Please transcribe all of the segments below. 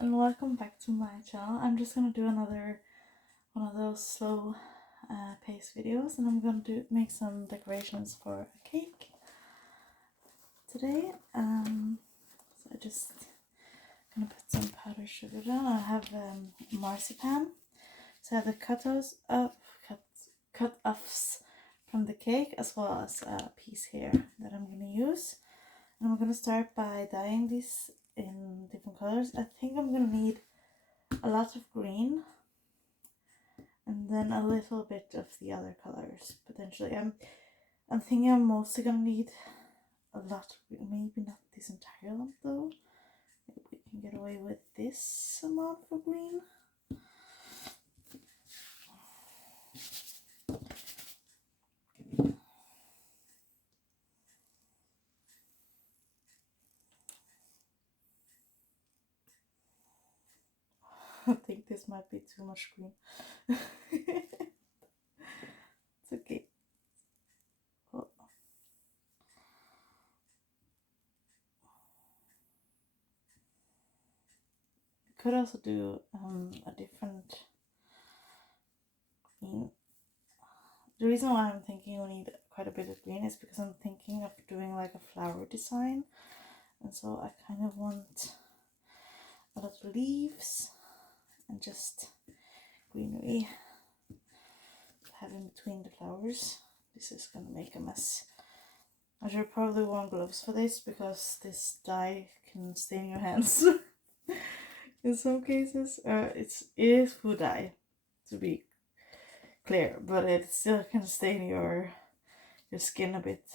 and welcome back to my channel. I'm just gonna do another one of those slow pace videos, and I'm gonna make some decorations for a cake today. So I just gonna put some powdered sugar down. I have marzipan, so I have the cut-offs from the cake, as well as a piece here that I'm gonna use. And I'm gonna start by dyeing these in different colors. I think I'm gonna need a lot of green and then a little bit of the other colors potentially. I'm thinking I'm mostly gonna need a lot of green. Maybe not this entire lump though. Maybe we can get away with this amount for green. I think this might be too much green. It's okay. Oh. Could also do a different green. The reason why I'm thinking we need quite a bit of green is because I'm thinking of doing like a flower design, and so I kind of want a lot of leaves and just greenery to have in between the flowers. This is gonna make a mess. I should probably want gloves for this because this dye can stain your hands in some cases. It is food dye, to be clear, but it still can stain your skin a bit.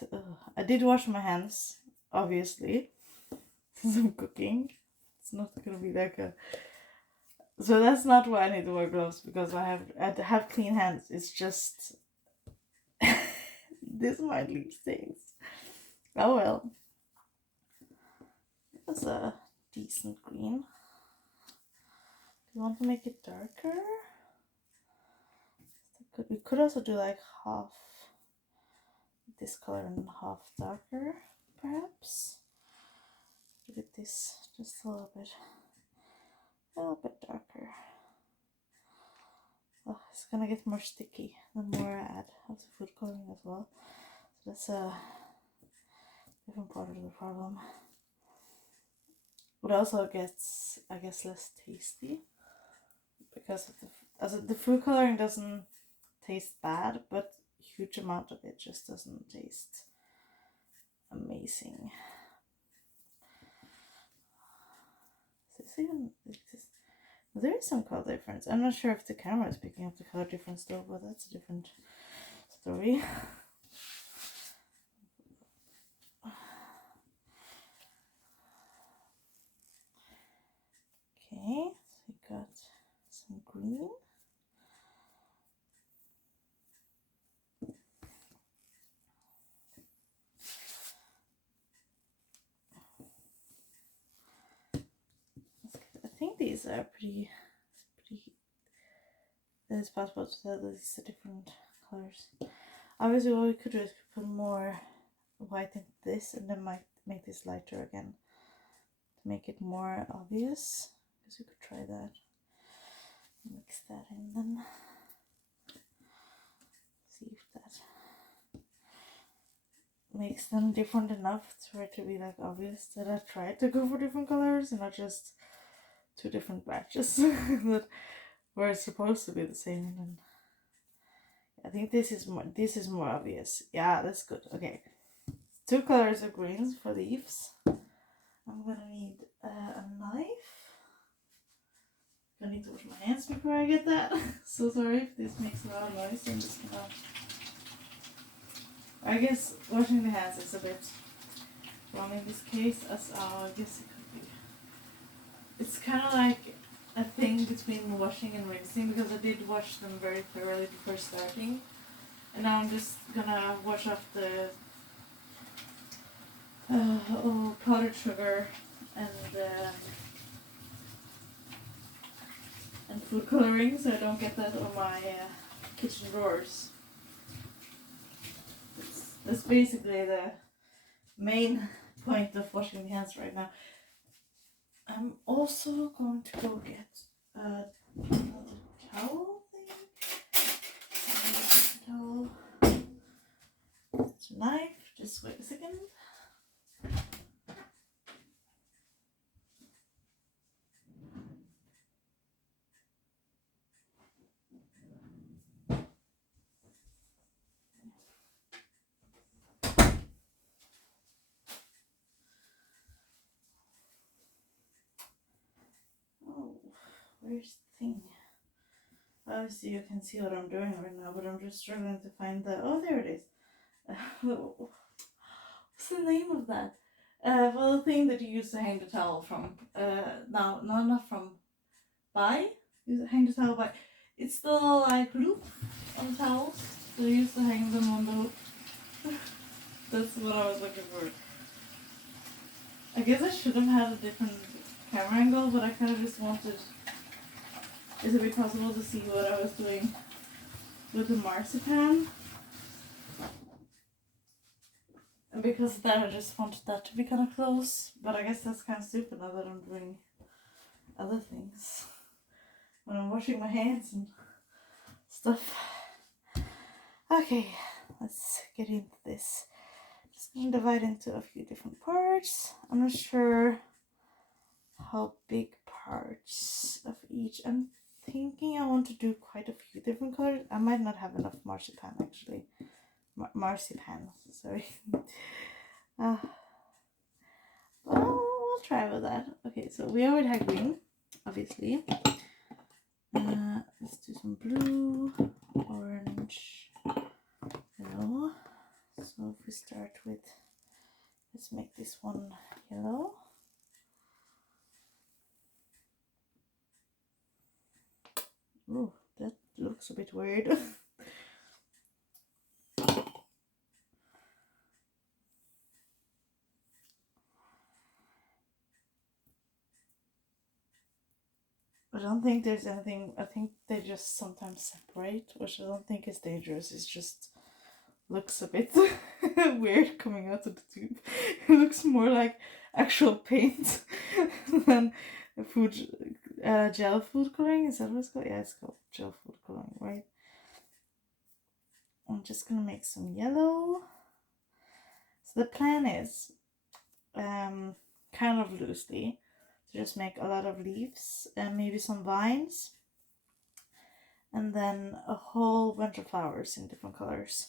I did wash my hands, obviously, since I'm cooking. It's not gonna be like a. So that's not why I need to wear gloves, because I have clean hands. It's just this might leave stains. Oh well. That's a decent green. Do you want to make it darker? We could also do like half this color and half darker, perhaps. Look at this, just a little bit darker. Oh, it's gonna get more sticky the more I add of the food coloring as well. So that's a different part of the problem. But also gets, I guess, less tasty because of the food coloring doesn't taste bad, but a huge amount of it just doesn't taste amazing. There is some color difference. I'm not sure if the camera is picking up the color difference though, but that's a different story. Okay, so we got some green. I think these are pretty. It's possible to tell that these are different colors. Obviously, what we could do is put more white into this, and then might make this lighter again to make it more obvious. I guess we could try that. Mix that in then. See if that makes them different enough for it to be like obvious that I tried to go for different colors and not just two different batches that were supposed to be the same. And I think this is more obvious. Yeah, that's good. Okay, 2 colors of greens for leaves. I'm gonna need a knife. I need to wash my hands before I get that. So sorry if this makes a lot of noise. I'm just gonna. I guess washing the hands is a bit wrong in this case, as I guess it could be. It's kind of like a thing between washing and rinsing, because I did wash them very thoroughly before starting, and now I'm just gonna wash off the powdered sugar and food coloring, so I don't get that on my kitchen drawers. That's basically the main point of washing the hands right now. I'm also going to go get another towel thing. Another towel. It's a knife. Just wait a second. Oh, where's the thing? Obviously you can see what I'm doing right now, but I'm just struggling to find the... Oh, there it is. What's the name of that? Well, the thing that you use to hang the towel from. No, not from. By? You hang the towel by. It's the like loop on towels. So you used to hang them on the hook. That's what I was looking for. I guess I should have had a different camera angle, but I kind of just wanted... Is it be possible to see what I was doing with the marzipan? And because of that, I just wanted that to be kind of close. But I guess that's kind of stupid now that I'm doing other things. When I'm washing my hands and stuff. Okay, let's get into this. Just gonna divide into a few different parts. I'm not sure how big parts of each. I'm thinking I want to do quite a few different colors. I might not have enough marzipan actually. Marzipan, sorry. Well, we'll try with that. Okay, so we already have green, obviously. Let's do some blue, orange, yellow. So if we start with, let's make this one yellow. Oh, that looks a bit weird. I don't think there's anything, I think they just sometimes separate, which I don't think is dangerous. It's just looks a bit weird coming out of the tube. It looks more like actual paint than food, gel food coloring. Is that what it's called? Yeah, it's called gel food coloring, right? I'm just gonna make some yellow. So the plan is, kind of loosely, to just make a lot of leaves and maybe some vines, and then a whole bunch of flowers in different colors.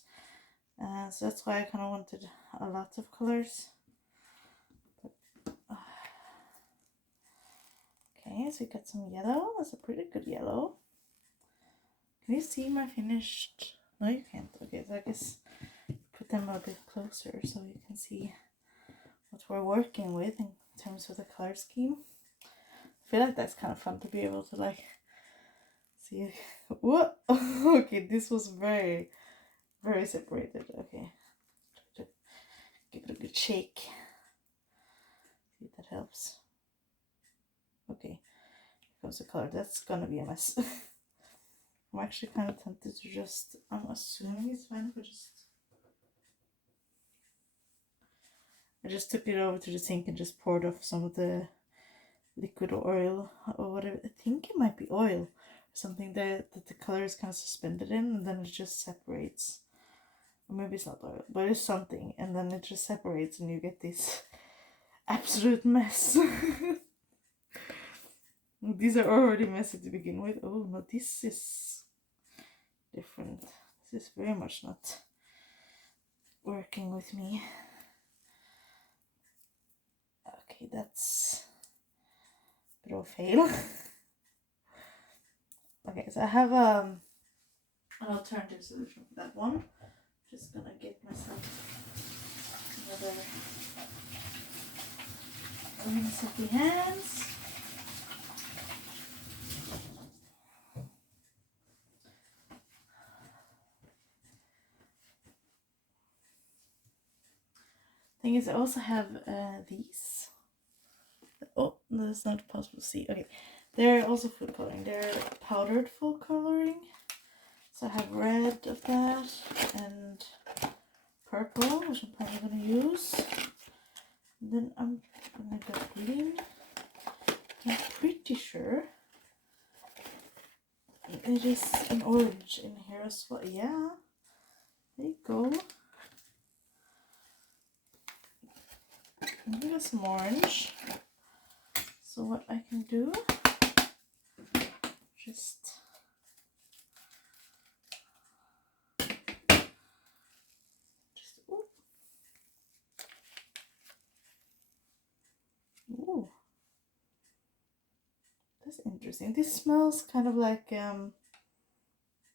So that's why I kind of wanted a lot of colors. Okay, so we got some yellow. That's a pretty good yellow. Can you see my finished? No, you can't. Okay, so I guess put them a bit closer so you can see what we're working with in terms of the color scheme. I feel like that's kind of fun to be able to like see. What? Okay, this was very, very separated. Okay, give it a good shake. See if that helps. Okay, here comes the color. That's gonna be a mess. I'm actually kind of tempted to just, I'm assuming it's fine if I just took it over to the sink and just poured off some of the liquid oil or whatever. I think it might be oil or something that the color is kind of suspended in, and then it just separates. Or maybe it's not oil, but it's something, and then it just separates and you get this absolute mess. These are already messy to begin with. Oh no, this is different. This is very much not working with me. Okay, that's a bit of a fail. Okay, so I have an alternative solution for that one. Just gonna get myself another soapy hands. Thing is, I also have these. Oh, that's not possible to see. Okay, they're also food coloring. They're powdered food coloring. So I have red of that and purple, which I'm probably gonna use. And then I'm gonna go green. pretty sure it is an orange in here as well. Yeah, there you go. Maybe there's some orange. So what I can do, just ooh. Ooh. That's interesting. This smells kind of like I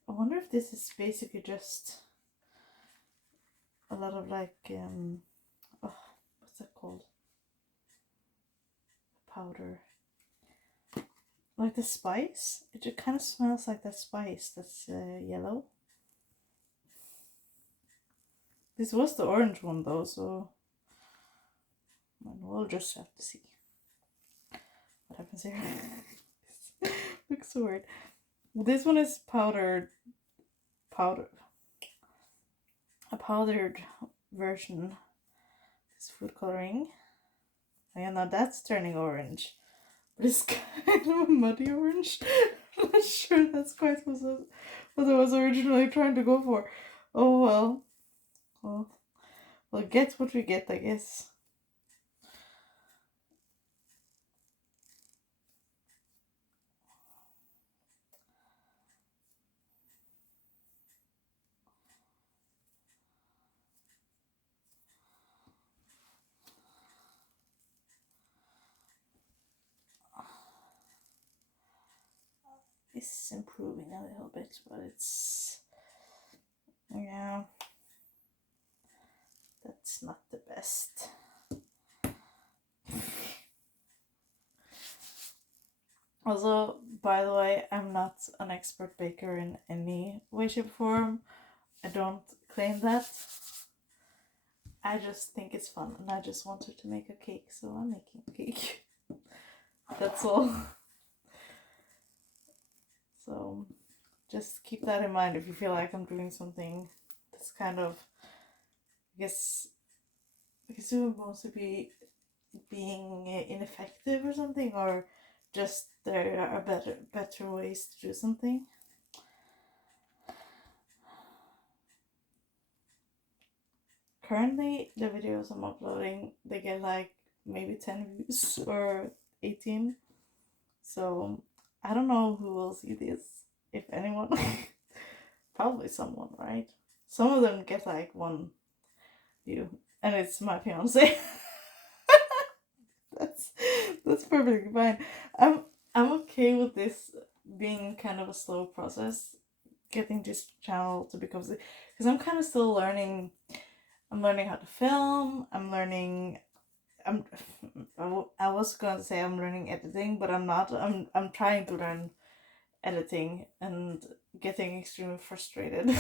wonder if this is basically just a lot of like oh, what's that called? Powder. Like the spice. It just kind of smells like that spice that's yellow. This was the orange one though, so we'll just have to see what happens here. Looks so weird. This one is powder. A powdered version. This food coloring. And now that's turning orange. But it's kind of a muddy orange. I'm not sure that's quite what I was originally trying to go for. Oh well. We'll get what we get, I guess. It's improving a little bit, but it's, yeah, that's not the best. Also, by the way, I'm not an expert baker in any way, shape, or form. I don't claim that. I just think it's fun, and I just wanted to make a cake, so I'm making a cake. That's all. So just keep that in mind if you feel like I'm doing something that's kind of, I guess it would mostly be being ineffective or something, or just there are better ways to do something. Currently, the videos I'm uploading, they get like maybe 10 views or 18. So I don't know who will see this, if anyone. Probably someone, right? Some of them get like 1 view, and it's my fiance. that's perfectly fine. I'm okay with this being kind of a slow process, getting this channel to become, because I'm kind of still learning. I'm learning how to film. I was gonna say I'm learning editing, but I'm not. I'm trying to learn editing and getting extremely frustrated.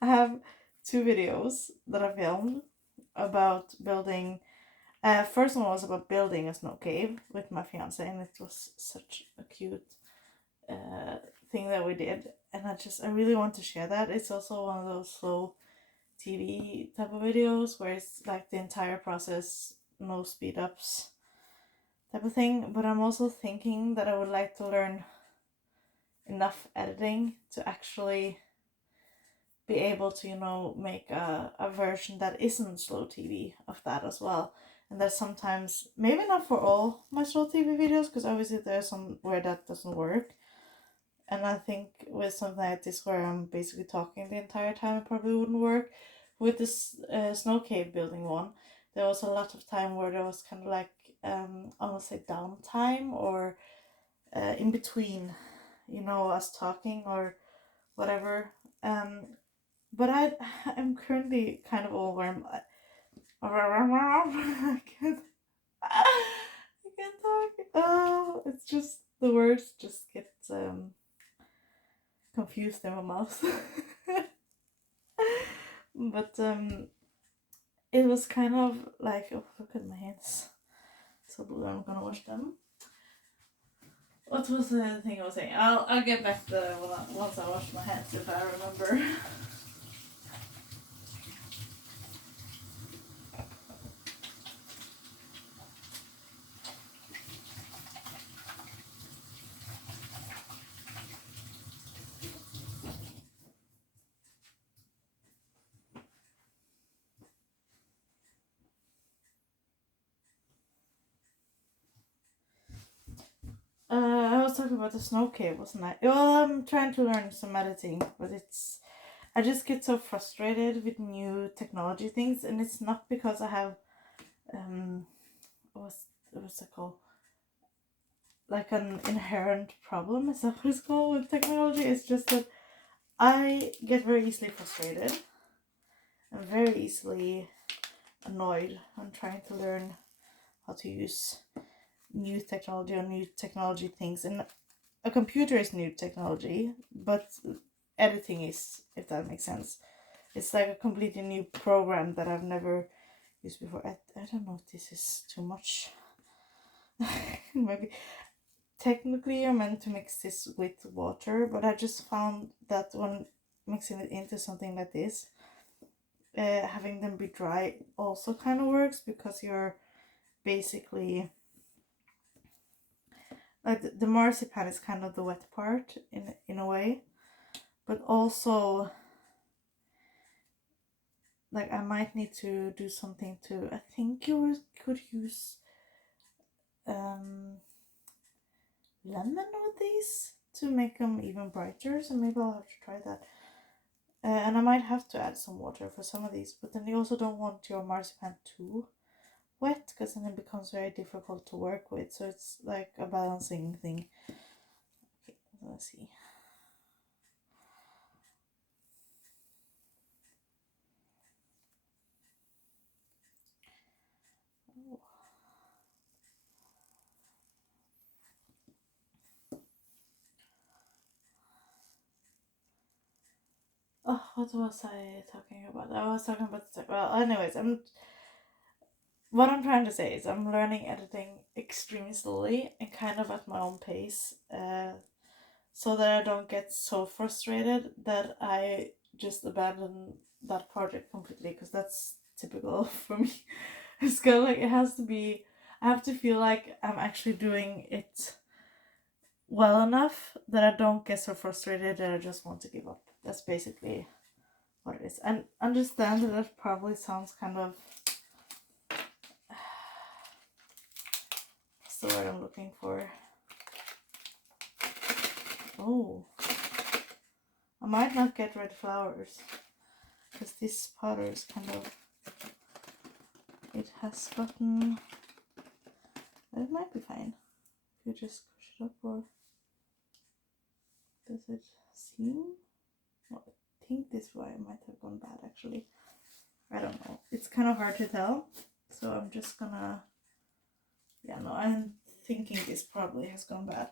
I have 2 videos that I filmed about building. First one was about building a snow cave with my fiance, and it was such a cute thing that we did, and I really want to share that. It's also one of those slow TV type of videos where it's like the entire process, no speed ups type of thing. But I'm also thinking that I would like to learn enough editing to actually be able to, make a version that isn't slow TV of that as well. And there's sometimes, maybe not for all my slow TV videos, because obviously there's some where that doesn't work. And I think with something like this where I'm basically talking the entire time, it probably wouldn't work. With this snow cave building one, there was a lot of time where there was kind of like, I want to say downtime, or in between, us talking or whatever. But I'm currently kind of over. I can't. I can't talk. Oh, it's just the words just get confused in my mouth. But it was kind of like, oh, look at my hands, so blue. I'm gonna wash them. What was the thing I was saying? I'll get back to that once I wash my hands, if I remember. was talking about the snow cave, wasn't I? Well, I'm trying to learn some editing, but I just get so frustrated with new technology things, and it's not because I have what's it called? Like an inherent problem, is that what it's called with technology? It's just that I get very easily frustrated and very easily annoyed when trying to learn how to use new technology or new technology things. And a computer is new technology, but editing is, if that makes sense. It's like a completely new program that I've never used before. I don't know if this is too much. Maybe technically you're meant to mix this with water, but I just found that when mixing it into something like this, having them be dry also kind of works, because you're basically like the marzipan is kind of the wet part in a way, but also like I might need to do something to, I think you could use lemon with these to make them even brighter, so maybe I'll have to try that. And I might have to add some water for some of these, but then you also don't want your marzipan too wet, because then it becomes very difficult to work with, so it's like a balancing thing. Okay, let's see. Oh, what was I talking about? I was talking about, well, anyways, what I'm trying to say is I'm learning editing extremely slowly and kind of at my own pace, so that I don't get so frustrated that I just abandon that project completely, because that's typical for me. It's kind of like it has to be, I have to feel like I'm actually doing it well enough that I don't get so frustrated that I just want to give up. That's basically what it is. And understand that that probably sounds kind of, what's the word I'm looking for? Oh, I might not get red flowers, because this powder is kind of, it has gotten, it might be fine if you just push it up, or does it seem? Well, I think this way might have gone bad actually. I don't know. It's kind of hard to tell, so I'm just gonna, yeah, no, I'm thinking this probably has gone bad.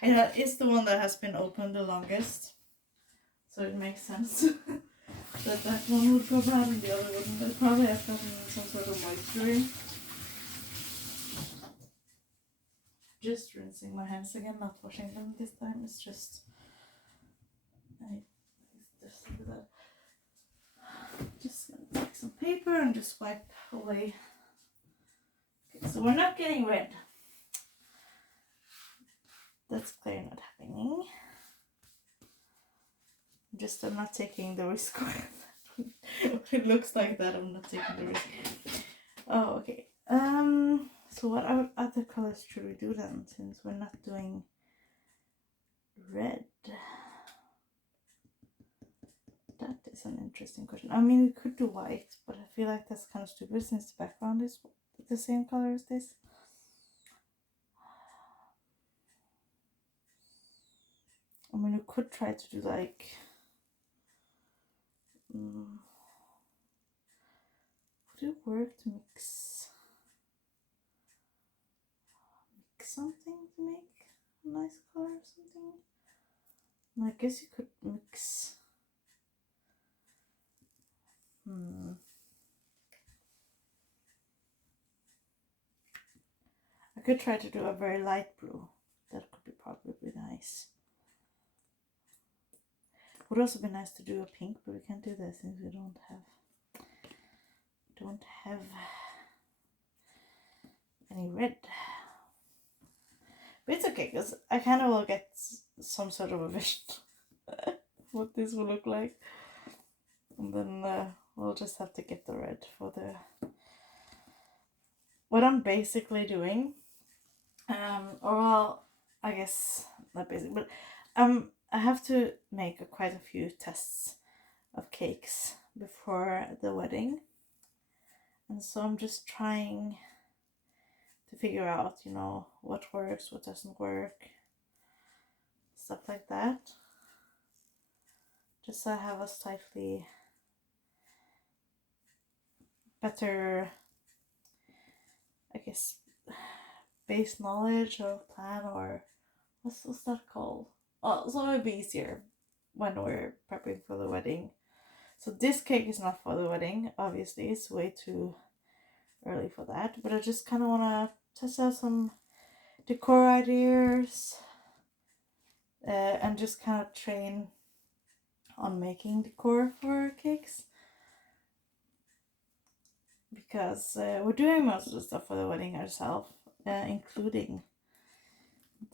And it's the one that has been open the longest, so it makes sense that one would go bad and the other wouldn't. It probably has gotten some sort of moisture in. Just rinsing my hands again, not washing them this time. It's just, just do that. Just gonna take some paper and just wipe away. Okay, so we're not getting red. That's clearly not happening. I'm not taking the risk. It looks like that. I'm not taking the risk. Oh, okay. So what other colors should we do then, since we're not doing red? That is an interesting question. I mean, we could do white, but I feel like that's kind of stupid since the background is the same color as this. I mean, we could try to do like, would it work to mix something to make a nice color or something? I guess you could mix. I could try to do a very light blue. That could be probably nice. Would also be nice to do a pink, but we can't do that since we don't have any red. But it's okay, because I kind of will get some sort of a vision what this will look like, and then we'll just have to get the red for the, what I'm basically doing, or well, I guess not basic, but I have to make quite a few tests of cakes before the wedding, and so I'm just trying to figure out, what works, what doesn't work, stuff like that. Just so I have a slightly better, I guess, base knowledge or plan, or what's that called? Oh, so it'll be easier when we're prepping for the wedding. So this cake is not for the wedding, obviously. It's way too early for that. But I just kind of want to test out some decor ideas and just kind of train on making decor for cakes. Because we're doing most of the stuff for the wedding ourselves, including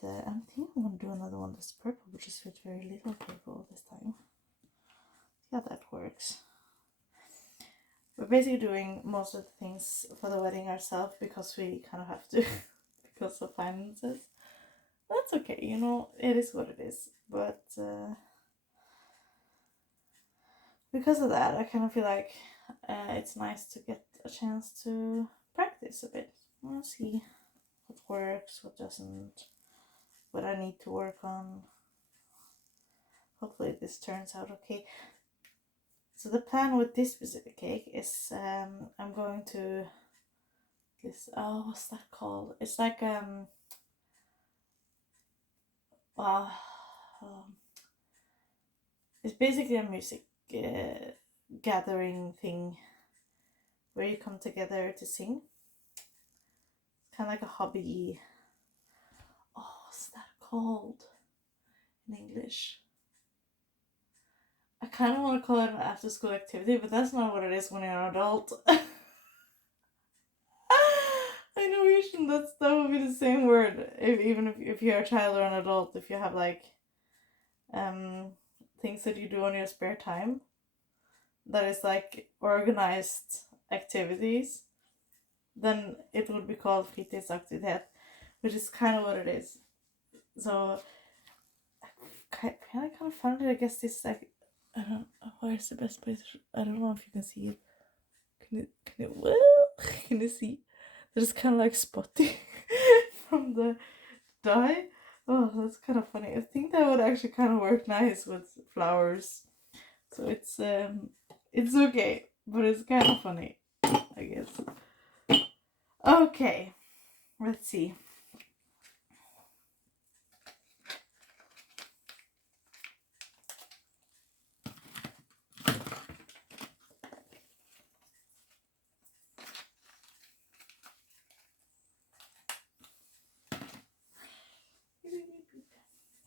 I think I want to do another one that's purple, which is with very little purple this time. Yeah, that works. We're basically doing most of the things for the wedding ourselves because we kind of have to, because of finances. That's okay, it is what it is. But because of that, I kind of feel like it's nice to get a chance to practice a bit. I'll see what works, what doesn't, what I need to work on. Hopefully this turns out okay. So the plan with this specific cake is I'm going to what's that called? It's like it's basically a music gathering thing where you come together to sing. It's kind of like a hobby. What's that called in English? I kind of want to call it an after school activity, but that's not what it is when you're an adult. I know that would be the same word, even if you're a child or an adult, if you have like things that you do on your spare time that is like organized activities, then it would be called fritidsaktivitet, which is kind of what it is. So I kind of found it, I guess, this like, I don't know, where's the best place? I don't know if you can see it. Can you see? There's kind of like spotting from the dye. Oh, that's kind of funny. I think that would actually kind of work nice with flowers. So it's okay, but it's kind of funny, I guess. Okay, let's see.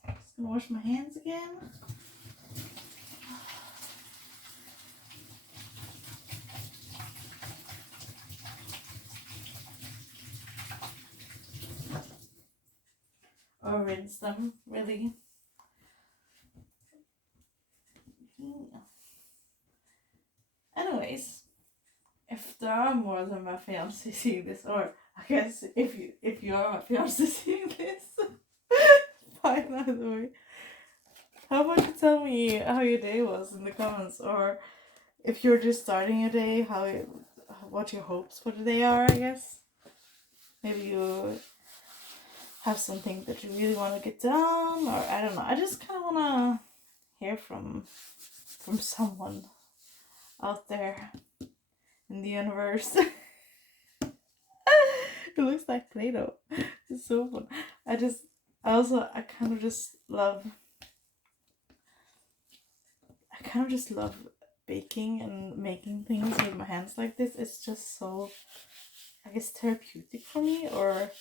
Just gonna wash my hands again. Or rinse them, really. Anyways, if there are more than my fiance seeing this, or I guess if you are my fiance seeing this, fine either way. How about you tell me how your day was in the comments, or if you're just starting your day, what your hopes for the day are, I guess. Maybe you have something that you really want to get done, or I don't know. I just kind of want to hear from someone out there in the universe. It looks like Play-Doh. It's so fun. I kind of just love baking and making things with my hands like this. It's just so, I guess, therapeutic for me, or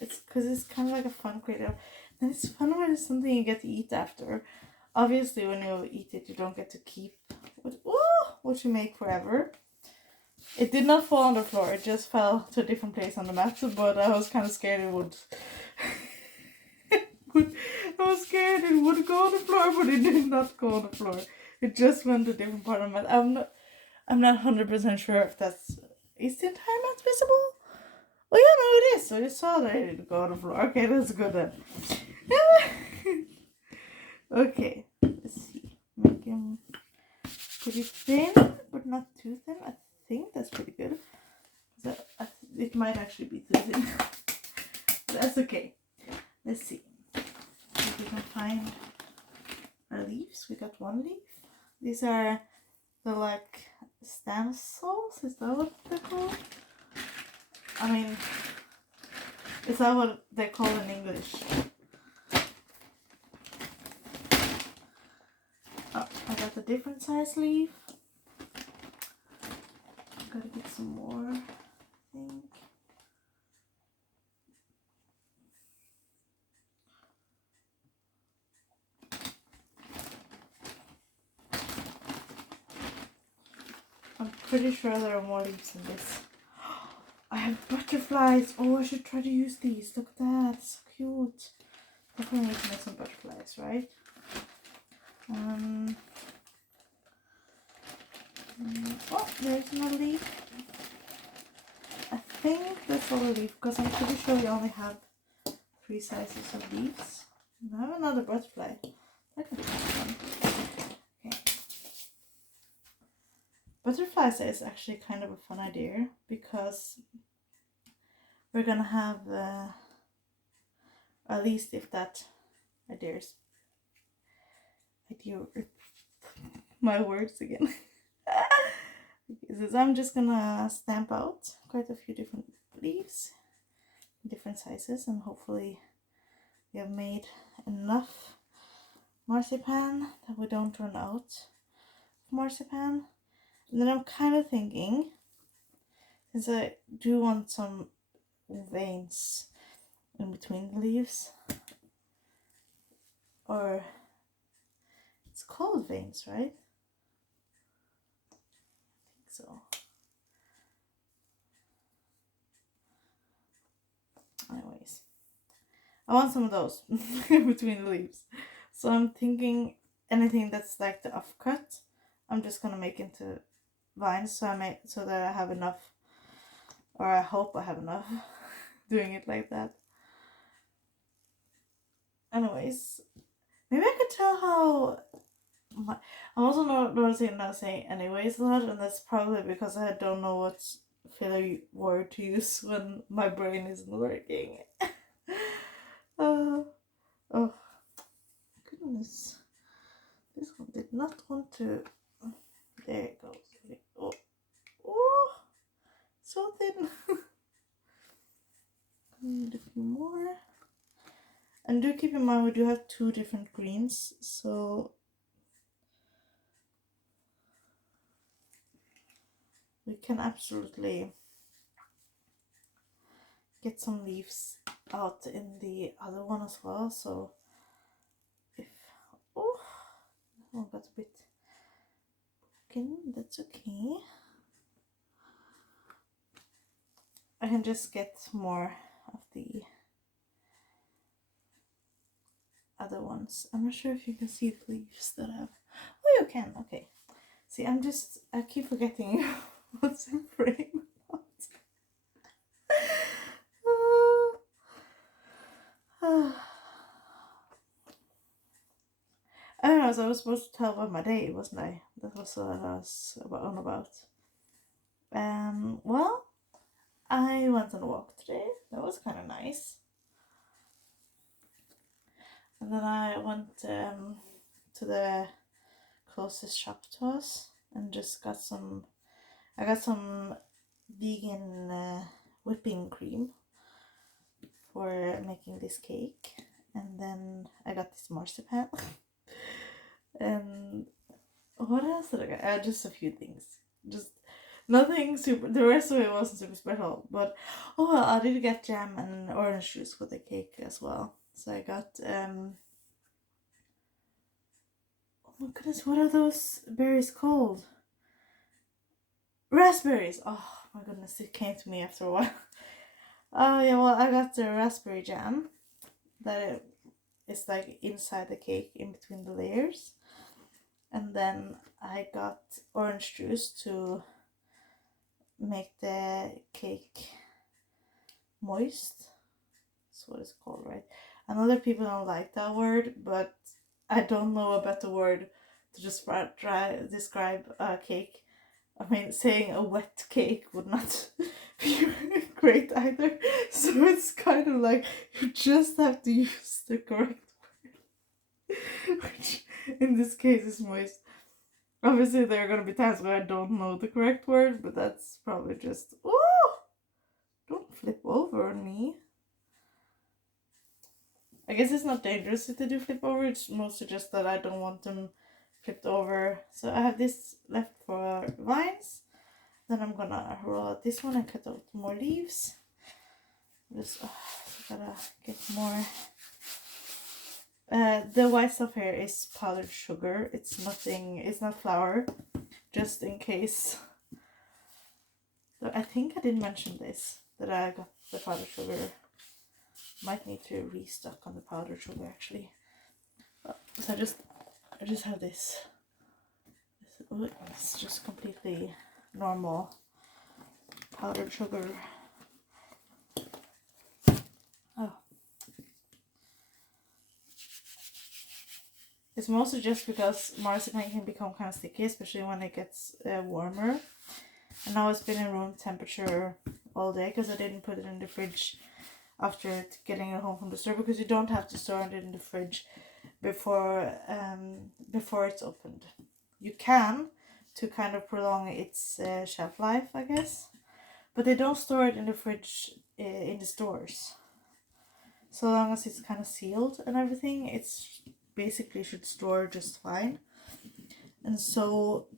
it's because it's kind of like a fun creative, and it's fun when it's something you get to eat after. Obviously, when you eat it, you don't get to keep what you make forever. It did not fall on the floor. It just fell to a different place on the mat, but I was kind of scared it would. I was scared it would go on the floor, but it did not go on the floor. It just went to a different part of the mat. I'm not 100% sure if is the entire mat visible? Oh yeah, no, it is. So you saw that it didn't go on the floor. Okay, that's good then. Okay, let's see. Make him pretty thin, but not too thin. I think that's pretty good. So it might actually be too thin. That's okay. Let's see if we can find our leaves. We got one leaf. These are the like stencils. Is that what they're called? I mean, is that what they're called in English? Oh, I got a different size leaf. Gotta get some more, I think. I'm pretty sure there are more leaves in this. I have butterflies. Oh, I should try to use these. Look at that. It's so cute. Definitely need to make some butterflies, right? Oh, there's another leaf. I think that's all the leaf because I'm pretty sure we only have 3 sizes of leaves. I have another butterfly. That could be fun. Okay. Butterflies is actually kind of a fun idea because we're gonna have, at least if that idea, my words again. Is I'm just gonna stamp out quite a few different leaves, different sizes, and hopefully we have made enough marzipan that we don't run out of marzipan. And then I'm kind of thinking, since I do want some veins in between the leaves, or it's called veins, right? I think so. Anyways, I want some of those in between the leaves. So I'm thinking anything that's like the offcut, I'm just gonna make into vines so that I have enough, or I hope I have enough doing it like that. Anyways, maybe I could tell how I'm also noticing not saying anyways a lot, and that's probably because I don't know what filler word to use when my brain isn't working. Oh goodness, this one did not want to. There it goes. Oh, so thin. Need a few more. And do keep in mind we do have 2 different greens, so we can absolutely get some leaves out in the other one as well. So if that one got a bit broken, that's okay. I can just get more of the other ones. I'm not sure if you can see the leaves that I have. Oh, you can. Okay. See, I keep forgetting what's in frame. I don't know, so I was supposed to tell about my day, wasn't I? That was what I was on about. Well, I went on a walk today. That was kind of nice. And then I went to the closest shop to us and just got some. I got some vegan whipping cream for making this cake, and then I got this marzipan. And what else did I get? Just a few things. Just nothing super. The rest of it wasn't super special. But oh well, I did get jam and orange juice for the cake as well. So I got oh my goodness, what are those berries called? Raspberries. Oh my goodness, it came to me after a while. Oh yeah, well I got the raspberry jam that is like inside the cake in between the layers. And then I got orange juice to make the cake moist. That's what it's called, right? And other people don't like that word, but I don't know a better word to just describe a cake. I mean, saying a wet cake would not be great either. So it's kind of like you just have to use the correct word, which in this case is moist. Obviously, there are gonna be times where I don't know the correct word, but that's probably just, oh, don't flip over on me. I guess it's not dangerous if they do flip over, it's mostly just that I don't want them flipped over. So I have this left for vines. Then I'm gonna roll out this one and cut out more leaves. Just gotta get more. The white stuff here is powdered sugar. It's nothing, it's not flour, just in case. So I think I did mention this, that I got the powdered sugar. Might need to restock on the powdered sugar actually. So I just have this. It's just completely normal powdered sugar. Oh. It's mostly just because marzipan can become kind of sticky, especially when it gets warmer. And now it's been in room temperature all day because I didn't put it in the fridge after getting it home from the store, because you don't have to store it in the fridge before it's opened. You can, to kind of prolong its shelf life, I guess, but they don't store it in the fridge in the stores. So long as it's kind of sealed and everything, it's basically should store just fine. And so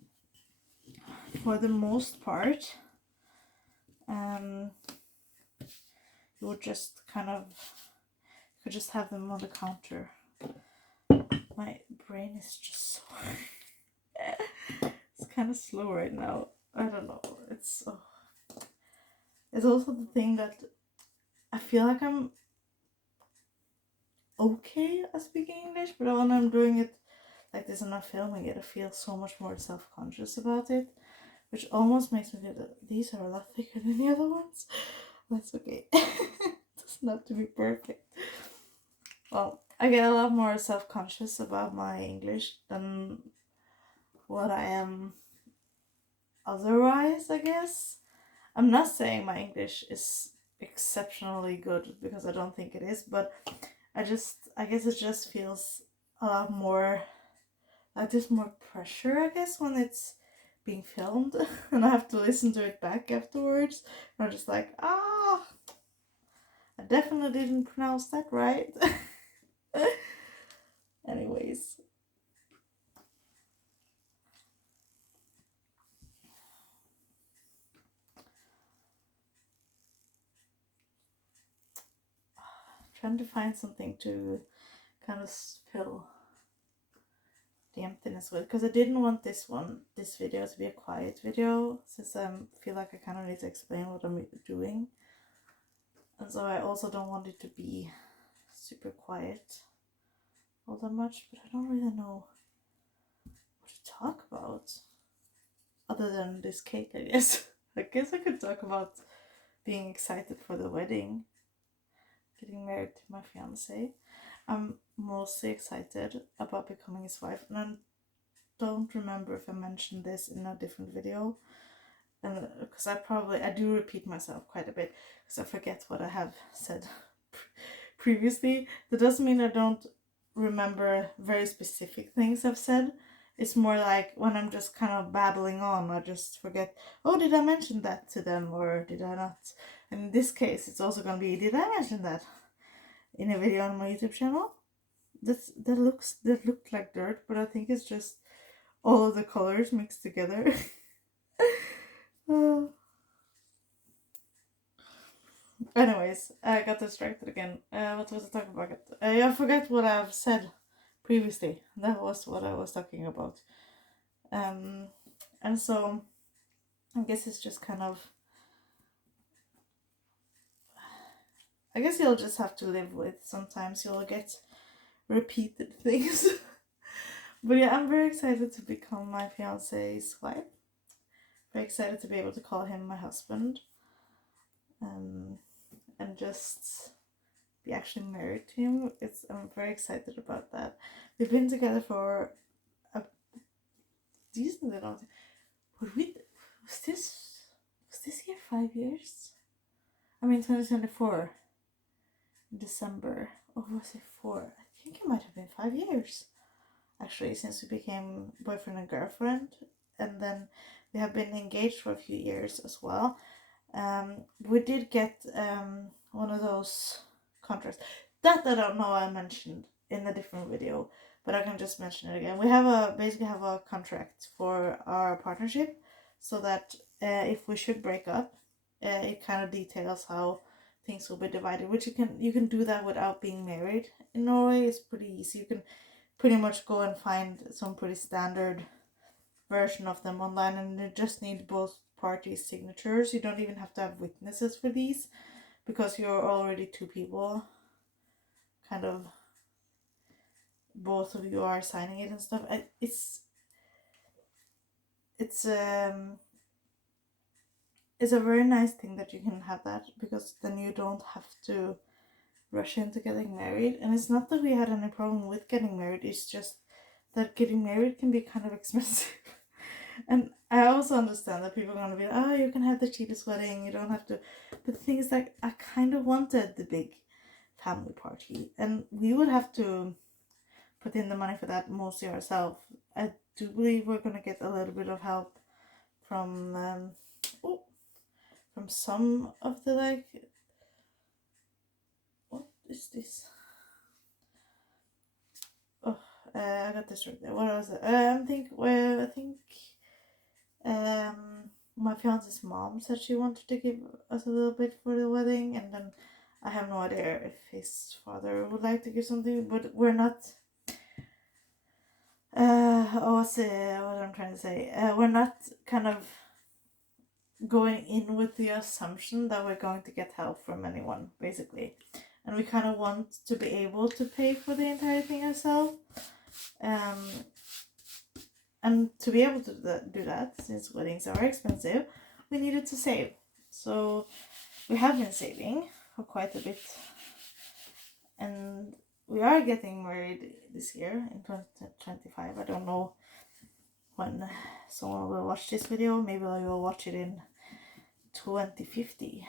for the most part, you would just kind of, you could just have them on the counter. My brain is just so it's kind of slow right now. I don't know. It's also the thing that I feel like I'm okay at speaking English, but when I'm doing it like this and I'm filming it, I feel so much more self-conscious about it, which almost makes me feel that these are a lot thicker than the other ones. That's okay. It doesn't have to be perfect. Well, I get a lot more self-conscious about my English than what I am otherwise, I guess. I'm not saying my English is exceptionally good, because I don't think it is, but I guess it just feels a lot more like there's more pressure, I guess, when it's being filmed and I have to listen to it back afterwards. And I'm just like, I definitely didn't pronounce that right. Anyways. Trying to find something to kind of fill the emptiness with, because I didn't want this video to be a quiet video, since I feel like I kind of need to explain what I'm doing, and so I also don't want it to be super quiet all that much, but I don't really know what to talk about other than this cake, I guess. I guess I could talk about being excited for the wedding, getting married to my fiance. I'm mostly excited about becoming his wife, and I don't remember if I mentioned this in a different video, and because I do repeat myself quite a bit because I forget what I have said previously. That doesn't mean I don't remember very specific things I've said. It's more like when I'm just kind of babbling on, I just forget, oh, did I mention that to them or did I not? And in this case, it's also going to be, did I mention that in a video on my YouTube channel? That looked like dirt, but I think it's just all of the colors mixed together. Anyways, I got distracted again. What was I talking about? I forgot what I've said previously. That was what I was talking about. And so I guess it's just kind of, I guess you'll just have to live with. Sometimes you'll get repeated things. But yeah, I'm very excited to become my fiance's wife. Very excited to be able to call him my husband. And and just be actually married to him. I'm very excited about that. We've been together for a decent amount. Was this year 5 years? I mean 2024. December. Or was it 4? I think it might have been 5 years. Actually, since we became boyfriend and girlfriend. And then we have been engaged for a few years as well. We did get one of those contracts. That I don't know I mentioned in a different video. But I can just mention it again. We basically have a contract for our partnership. So that if we should break up, it kind of details how things will be divided, which you can do that without being married in Norway. It's pretty easy. You can pretty much go and find some pretty standard version of them online, and you just need both parties' signatures. You don't even have to have witnesses for these, because you're already two people, kind of both of you are signing it and stuff. And it's a very nice thing that you can have that, because then you don't have to rush into getting married. And it's not that we had any problem with getting married, it's just that getting married can be kind of expensive. And I also understand that people are going to be like, oh, you can have the cheapest wedding, you don't have to. But the thing is, like, I kind of wanted the big family party, and we would have to put in the money for that mostly ourselves. I do believe we're going to get a little bit of help from some of the, like, what is this? Oh, I got this right there. What was it? I think my fiance's mom said she wanted to give us a little bit for the wedding, and then I have no idea if his father would like to give something, but we're not. What I'm trying to say? We're not kind of going in with the assumption that we're going to get help from anyone, basically. And we kind of want to be able to pay for the entire thing ourselves. And to be able to do that, since weddings are expensive, we needed to save. So we have been saving for quite a bit. And we are getting married this year in 2025. I don't know when someone will watch this video. Maybe I will watch it in 2050.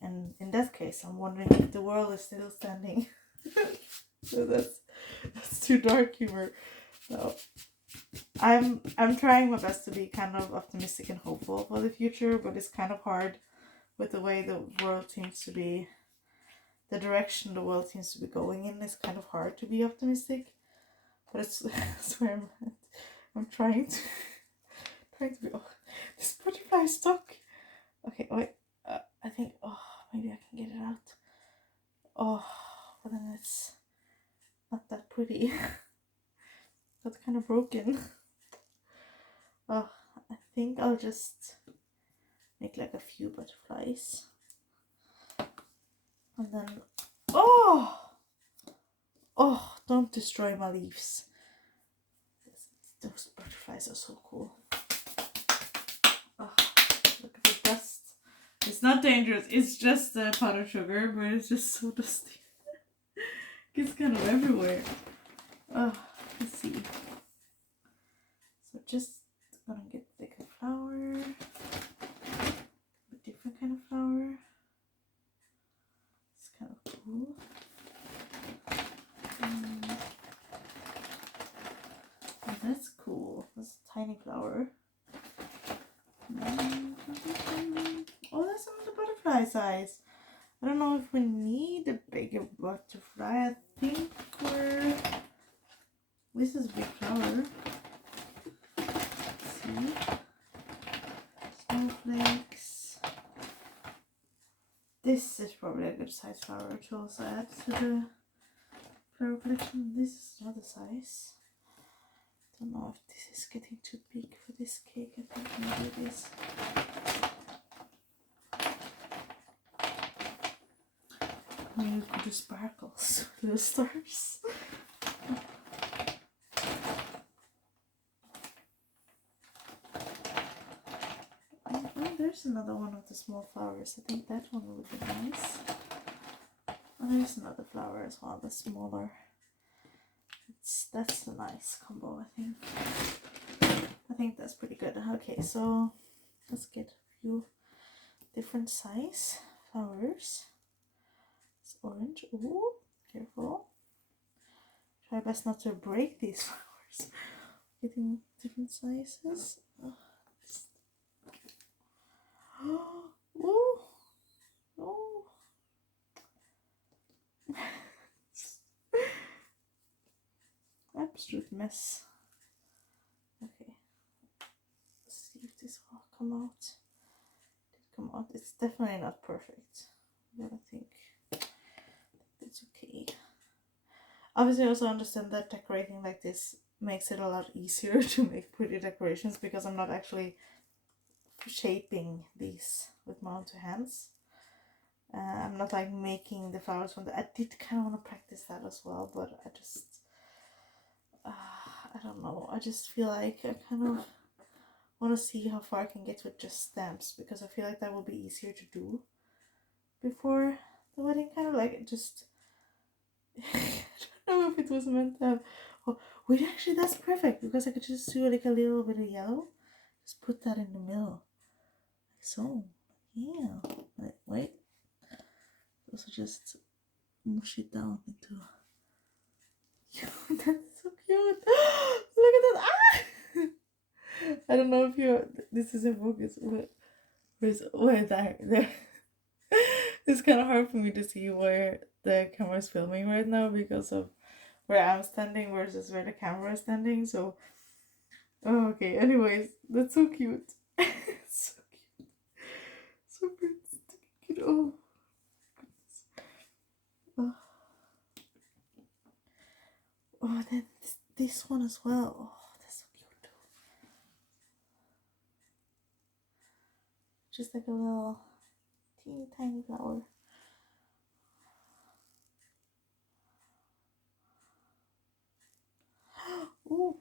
And in that case, I'm wondering if the world is still standing. So that's too dark humor. So I'm trying my best to be kind of optimistic and hopeful for the future, but it's kind of hard with the way the world seems to be, the direction the world seems to be going in. It's kind of hard to be optimistic, but it's where I'm trying to be. Oh, this butterfly is stuck. Okay, wait. I think. Oh, maybe I can get it out. Oh, but then it's not that pretty. That's kind of broken. Oh, I think I'll just make like a few butterflies. And then, oh, don't destroy my leaves. Those butterflies are so cool. Oh, look at the dust. It's not dangerous, it's just powdered sugar, but it's just so dusty. It's kind of everywhere. Oh, let's see. So just gonna get like a flower, a different kind of flower. It's kind of cool. Oh, that's cool. That's a tiny flower. Oh, that's another butterfly size. I don't know if we need a bigger butterfly. I think this is a big flower. Let's see. Snowflakes. This is probably a good size flower to also add to the flower collection. This is another size. Don't know if this is getting too big for this cake. I think maybe it is. Maybe we could do sparkles, little stars. Oh, there's another one of the small flowers. I think that one would be nice. And there's another flower as well, the smaller. That's a nice combo, I think. I think that's pretty good. Okay, so let's get a few different size flowers. It's orange. Ooh, careful. Try best not to break these flowers. Getting different sizes. Ooh. Oh. Absolute mess. Okay. Let's see if this will come out. Did it come out? It's definitely not perfect, but I think it's okay. Obviously, I also understand that decorating like this makes it a lot easier to make pretty decorations because I'm not actually shaping these with my own two hands. I'm not like making the flowers from the. I did kind of want to practice that as well, but I just I don't know. I just feel like I kind of want to see how far I can get with just stamps because I feel like that will be easier to do before the wedding. Kind of like it just. I don't know if it was meant to have. Oh, wait, actually, that's perfect because I could just do like a little bit of yellow. Just put that in the middle, like so. Yeah. Wait. Also, just mush it down into. That's so cute. Look at that. Ah! I don't know if you're. This is in focus. Where there. It's kind of hard for me to see where the camera is filming right now because of where I'm standing versus where the camera is standing. So, oh, okay. Anyways, that's so cute. So cute. So cute. Oh, oh, oh, then this one as well. Oh, that's so cute too. Just like a little teeny tiny flower. Ooh.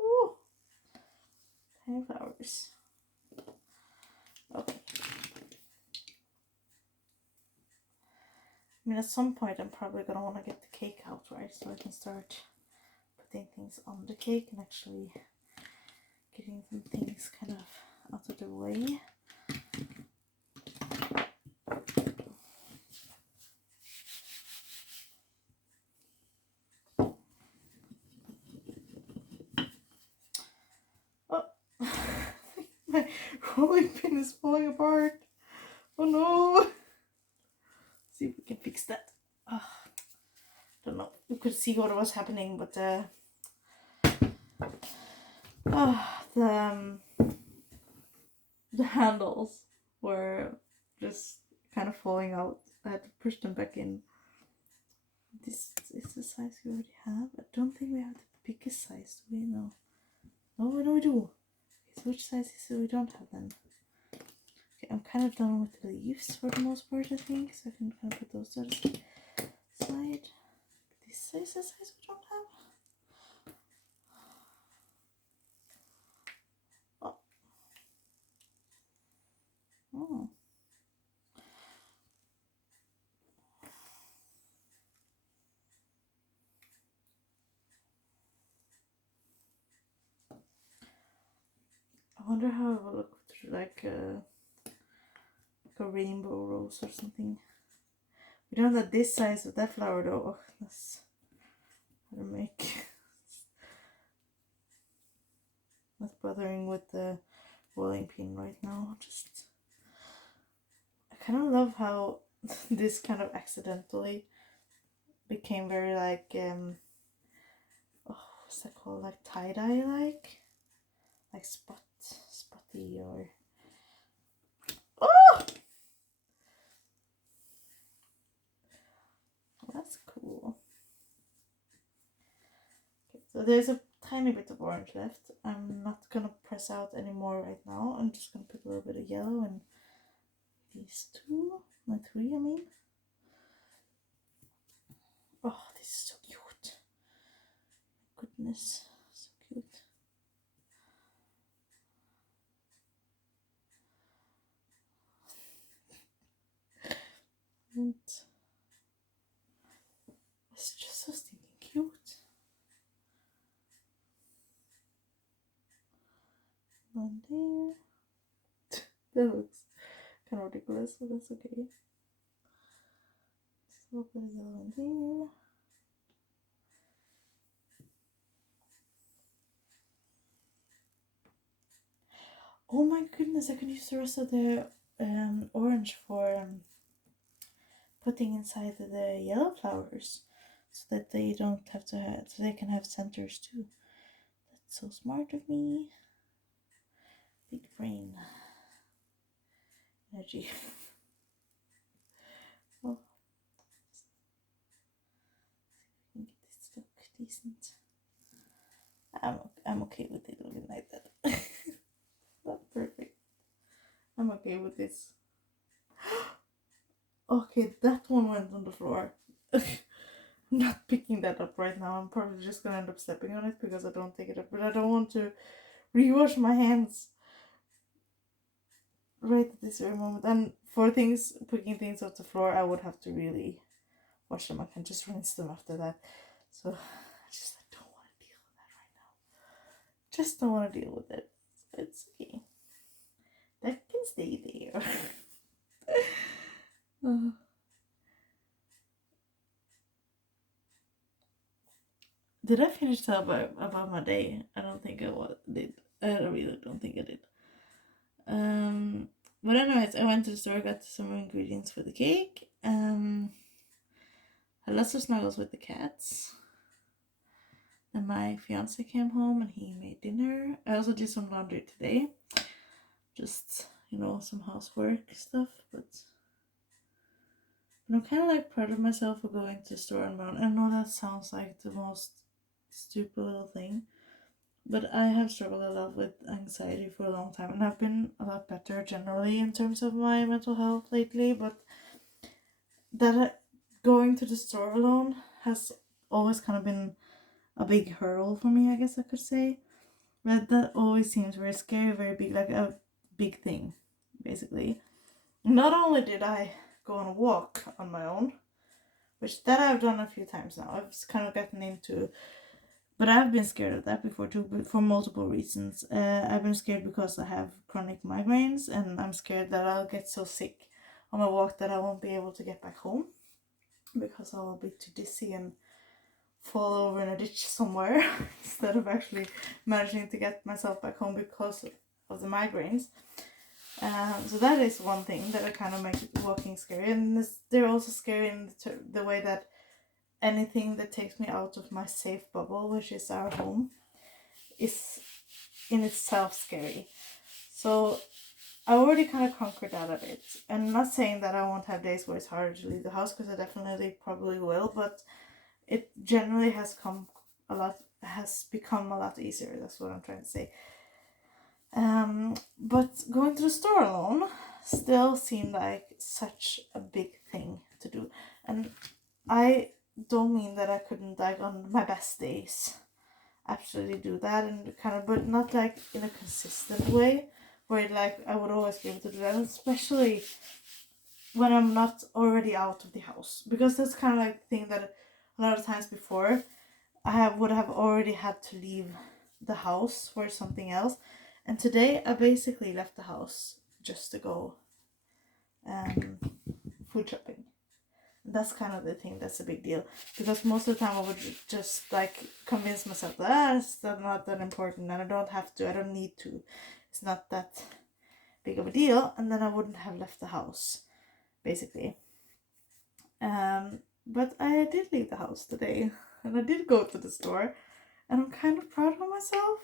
Ooh. Tiny flowers. Okay. I mean, at some point, I'm probably gonna want to get the cake out, right? So I can start putting things on the cake and actually getting some things kind of out of the way. Oh, my rolling pin is falling apart. Oh no! Let's see if we can fix that. Don't know. You could see what was happening, but the handles were just kind of falling out. I had to push them back in. This is the size we already have. I don't think we have the biggest size, do we? No. Oh, no, we do. Okay, so which size is it we don't have then? Okay, I'm kind of done with the leaves for the most part, I think. So I can kind of put those to the side. This size is the size we don't have. Oh. I wonder how it will look through like a rainbow rose or something. We don't have this size of that flower though. Oh, that's how to make. Not bothering with the rolling pin right now. Just I kind of love how this kind of accidentally became very like oh, what's that called? Like tie-dye like spotty or oh, that's cool. Okay, so there's a tiny bit of orange left. I'm not gonna press out any more right now. I'm just gonna put a little bit of yellow and these two, my three, I mean. Oh, this is so cute. goodness, so cute. And it's just so stinking cute. One there. That looks kind of ridiculous, but that's okay. So put a yellow one there. Oh my goodness, I can use the rest of the orange for putting inside the yellow flowers, so that they don't have to have, so they can have centers too. That's so smart of me. Big brain energy. Oh, see if we can get this to look decent. I'm okay with it looking like that. Not perfect. I'm okay with this. Okay, that one went on the floor. I'm not picking that up right now. I'm probably just gonna end up stepping on it because I don't take it up. But I don't want to rewash my hands right at this very moment. And for things, picking things off the floor, I would have to really wash them. I can just rinse them after that. So I don't want to deal with that right now. Just don't want to deal with it. It's okay. That can stay there. Did I finish telling about my day? I don't think I did. I really don't think I did. But anyways, I went to the store, got some ingredients for the cake. Had lots of snuggles with the cats. And my fiance came home and he made dinner. I also did some laundry today. Just, some housework stuff, but I'm kind of like proud of myself for going to the store on my own. I know that sounds like the most stupid little thing, but I have struggled a lot with anxiety for a long time, and I've been a lot better generally in terms of my mental health lately, but that going to the store alone has always kind of been a big hurdle for me, I guess I could say. But that always seems very scary, very big, like a big thing, basically. Not only did I go on a walk on my own, which that I've done a few times now. I've kind of gotten into, but I've been scared of that before too, but for multiple reasons. I've been scared because I have chronic migraines, and I'm scared that I'll get so sick on my walk that I won't be able to get back home because I will be too dizzy and fall over in a ditch somewhere instead of actually managing to get myself back home because of the migraines. So that is one thing that kind of makes walking scary, and they're also scary in the way that anything that takes me out of my safe bubble, which is our home, is in itself scary. So I already kind of conquered that a bit. And I'm not saying that I won't have days where it's harder to leave the house, because I definitely probably will, but it generally has become a lot easier. That's what I'm trying to say. But going to the store alone still seemed like such a big thing to do. And I don't mean that I couldn't, like, on my best days absolutely do that, and kind of, but not like in a consistent way where like I would always be able to do that, especially when I'm not already out of the house, because that's kind of like the thing that a lot of times before would have already had to leave the house for something else, and today I basically left the house just to go food shopping. That's kind of the thing that's a big deal, because most of the time I would just like convince myself that it's not that important and I don't need to, it's not that big of a deal, and then I wouldn't have left the house basically. But I did leave the house today and I did go to the store, and I'm kind of proud of myself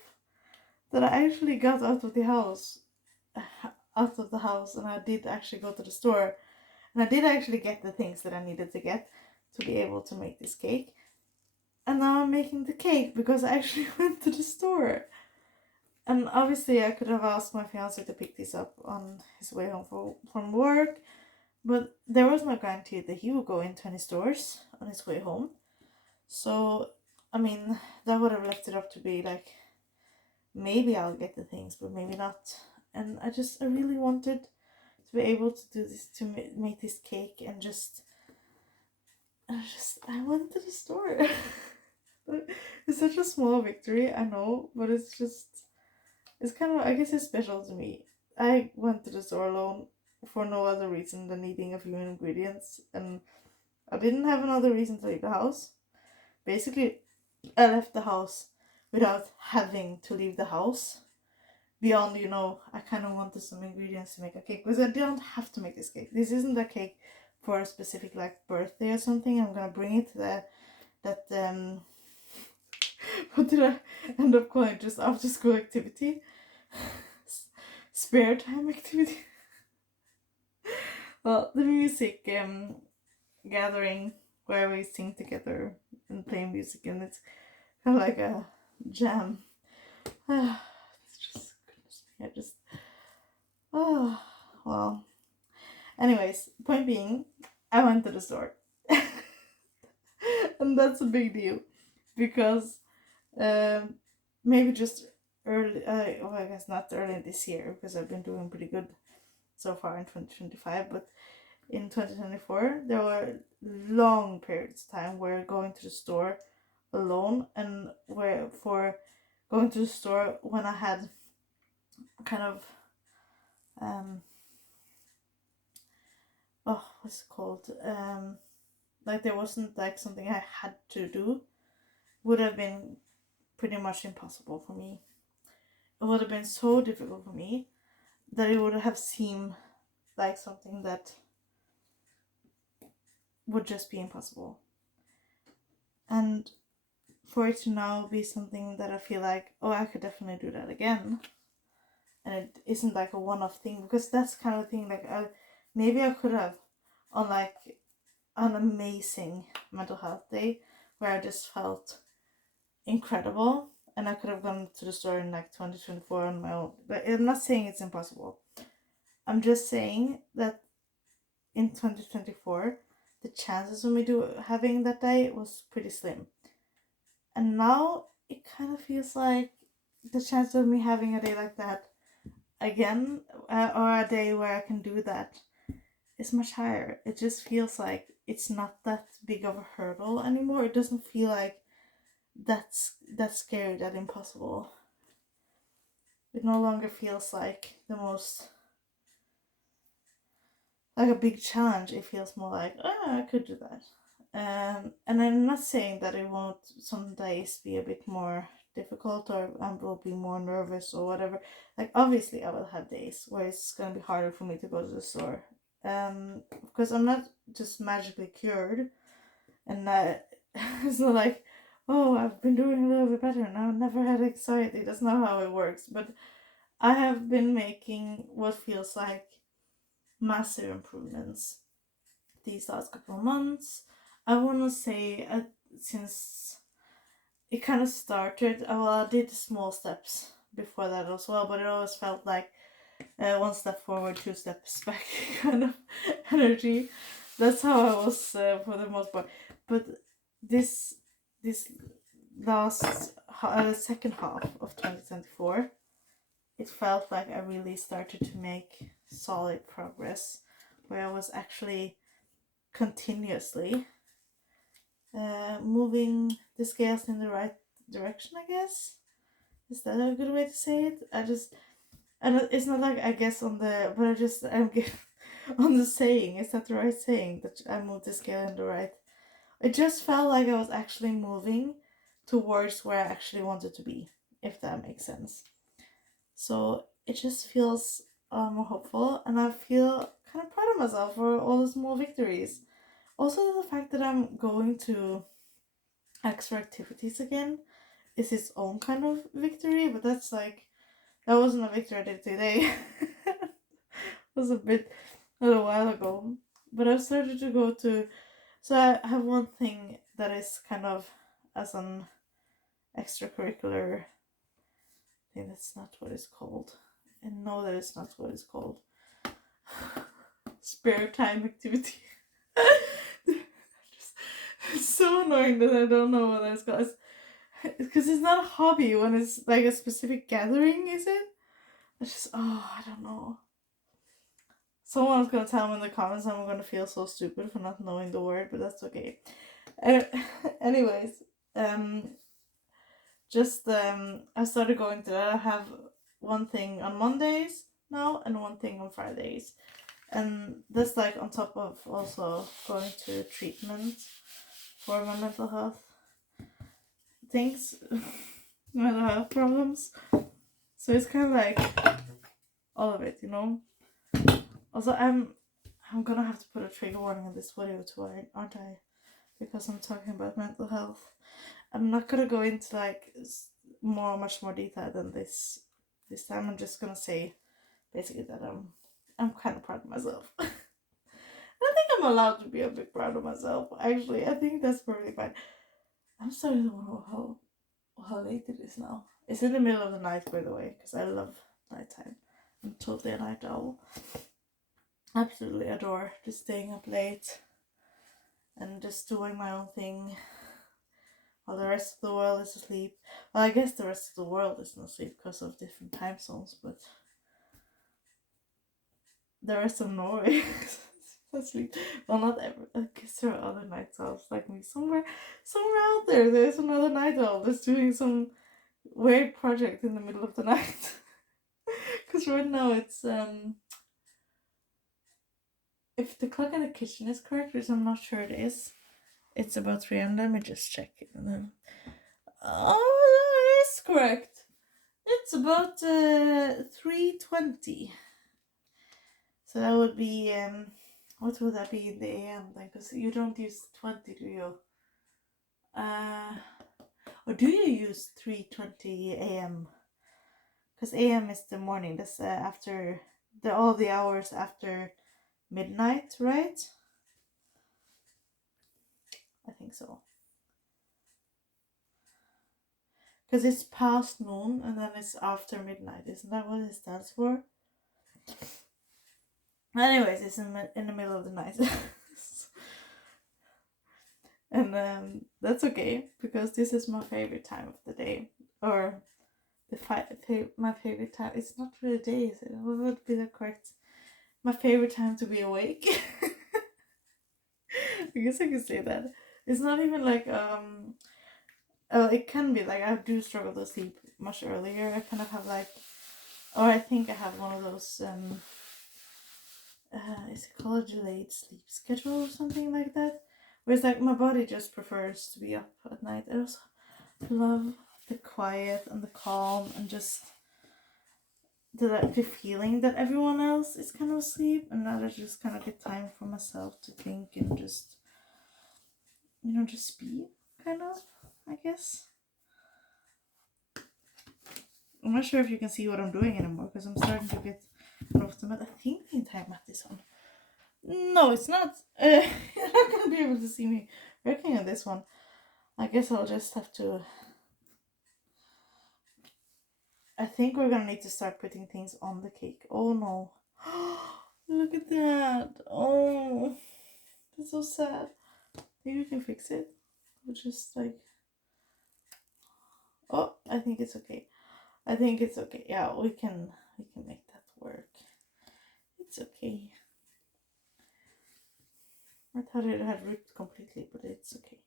that I actually got out of the house and I did actually go to the store. And I did actually get the things that I needed to get to be able to make this cake. And now I'm making the cake because I actually went to the store. And obviously I could have asked my fiance to pick this up on his way home from work. But there was no guarantee that he would go into any stores on his way home. So I mean, that would have left it up to be like, maybe I'll get the things, but maybe not. And I really wanted to be able to do this, to make this cake, and I went to the store. It's such a small victory, I know, but it's kind of, I guess it's special to me. I went to the store alone for no other reason than needing a few ingredients, and I didn't have another reason to leave the house. Basically, I left the house without having to leave the house. Beyond, I kind of wanted some ingredients to make a cake, because I don't have to make this cake. This isn't a cake for a specific like birthday or something. I'm gonna bring it to that what did I end up calling it? Just after school activity, spare time activity. Well, the music gathering where we sing together and play music, and it's kind of like a jam. It's just, goodness me, I just, oh, well. Anyways, point being, I went to the store. And that's a big deal, because maybe just early, well, I guess not early this year, because I've been doing pretty good so far in 2025, but in 2024, there were long periods of time where going to the store alone, and where for going to the store when I had kind of what's it called, like there wasn't like something I had to do, would have been pretty much impossible for me. It would have been so difficult for me that it would have seemed like something that would just be impossible. And for it to now be something that I feel like, oh, I could definitely do that again, and it isn't like a one-off thing, because that's kind of thing like maybe I could have on like an amazing mental health day where I just felt incredible, and I could have gone to the store in like 2024 on my own. But I'm not saying it's impossible. I'm just saying that in 2024, the chances of me having that day was pretty slim. And now it kind of feels like the chance of me having a day like that again, or a day where I can do that, is much higher. It just feels like it's not that big of a hurdle anymore. It doesn't feel like that's scary, that impossible. It no longer feels like the most, like a big challenge. It feels more like, I could do that. And I'm not saying that it won't some days be a bit more difficult, or I will be more nervous or whatever. Like obviously I will have days where it's gonna be harder for me to go to the store. Because I'm not just magically cured, and it's not like, oh, I've been doing a little bit better and I've never had anxiety. That's not how it works. But I have been making what feels like massive improvements these last couple of months. I want to say since it kind of started, well, I did small steps before that as well, but it always felt like one step forward, two steps back kind of energy. That's how I was for the most part. But this last second half of 2024, it felt like I really started to make solid progress, where I was actually continuously moving the scales in the right direction, I guess. Is that a good way to say it? It's not like I guess on the, but I'm on the saying. Is that the right saying, that I moved the scale in the right? It just felt like I was actually moving towards where I actually wanted to be, if that makes sense. So it just feels more hopeful, and I feel kind of proud of myself for all the small victories. Also, the fact that I'm going to extra activities again is its own kind of victory, but that's like, that wasn't a victory I did today. It was a little while ago. But I've started to go to, so I have one thing that is kind of as an extracurricular thing. That's not what it's called. And no, that is not what it's called. Spare time activity. It's so annoying that I don't know what that's called. Because it's not a hobby when it's like a specific gathering, is it? It's just, oh, I don't know. Someone's gonna tell me in the comments I'm gonna feel so stupid for not knowing the word, but that's okay. Anyways, um, I started going to that. I have one thing on Mondays now and one thing on Fridays, and that's like on top of also going to treatment for my mental health things, mental health problems. So it's kind of like all of it, you know. Also, I'm gonna have to put a trigger warning in this video too, aren't I? Because I'm talking about mental health. I'm not gonna go into like much more detail than this time. I'm just gonna say basically that I'm kind of proud of myself. I think I'm allowed to be a bit proud of myself. Actually, I think that's probably fine. I'm starting to wonder how late it is now. It's in the middle of the night, by the way, because I love nighttime. I'm totally a night owl. Absolutely adore just staying up late and just doing my own thing while the rest of the world is asleep. Well, I guess the rest of the world isn't asleep because of different time zones, but the rest of Norway is asleep. Well, not ever. I guess there are other night owls like me. Somewhere out there, there's another night owl that's doing some weird project in the middle of the night. Because right now it's if the clock in the kitchen is correct, which I'm not sure it is, it's about 3 and let me just check it and then oh, it is correct. It's about 3:20. So that would be what would that be in the AM then? Because you don't use 20, do you? Or do you use 3:20 AM? Because AM is the morning. That's after all the hours after midnight, right? I think so. Because it's past noon and then it's after midnight. Isn't that what it stands for? Anyways, it's in the middle of the night. And that's okay, because this is my favorite time of the day. Or my favorite time. It's not really day, is it? What would be the correct? My favorite time to be awake. I guess I could say that. It's not even like it can be like I do struggle to sleep much earlier. I kind of have like, or I think I have one of those is it called a delayed sleep schedule or something like that? Where it's like my body just prefers to be up at night. I also love the quiet and the calm and just the feeling that everyone else is kind of asleep and that I just kind of get time for myself to think and just, you know, just be kind of, I guess. I'm not sure if you can see what I'm doing anymore because I'm starting to get off the mat. I think the entire mat is on. No, it's not. You're not going to be able to see me working on this one. I guess I'll just have to... I think we're going to need to start putting things on the cake. Oh no. Look at that. Oh, that's so sad. Maybe we can fix it. We'll just like... Oh, I think it's okay. I think it's okay. Yeah, we can make that work. It's okay. I thought it had ripped completely, but it's okay.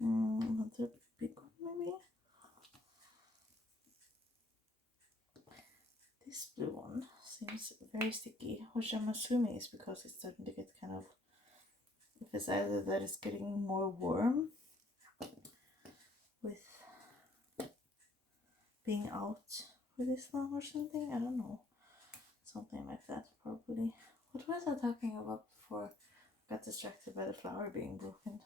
Another big one maybe. This blue one seems very sticky, which I'm assuming is because it's starting to get kind of, if it's either that it's getting more warm with being out for this long or something. I don't know. Something like that, probably. What was I talking about before? I got distracted by the flower being broken.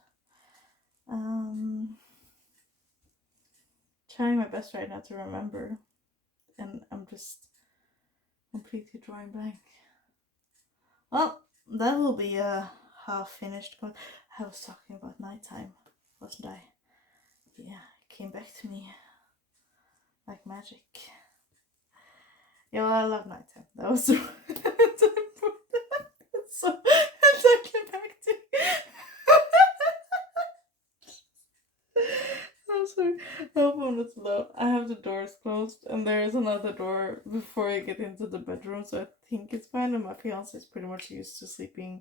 Trying my best right now to remember, and I'm just completely drawing blank. Well, that will be a half finished. But I was talking about nighttime, wasn't I? Yeah, it came back to me like magic. Yeah, well, I love nighttime. That was so. So that came back to me. I'm Sorry, I hope I'm not loud. I have the doors closed, and there is another door before I get into the bedroom, so I think it's fine. And my fiance is pretty much used to sleeping,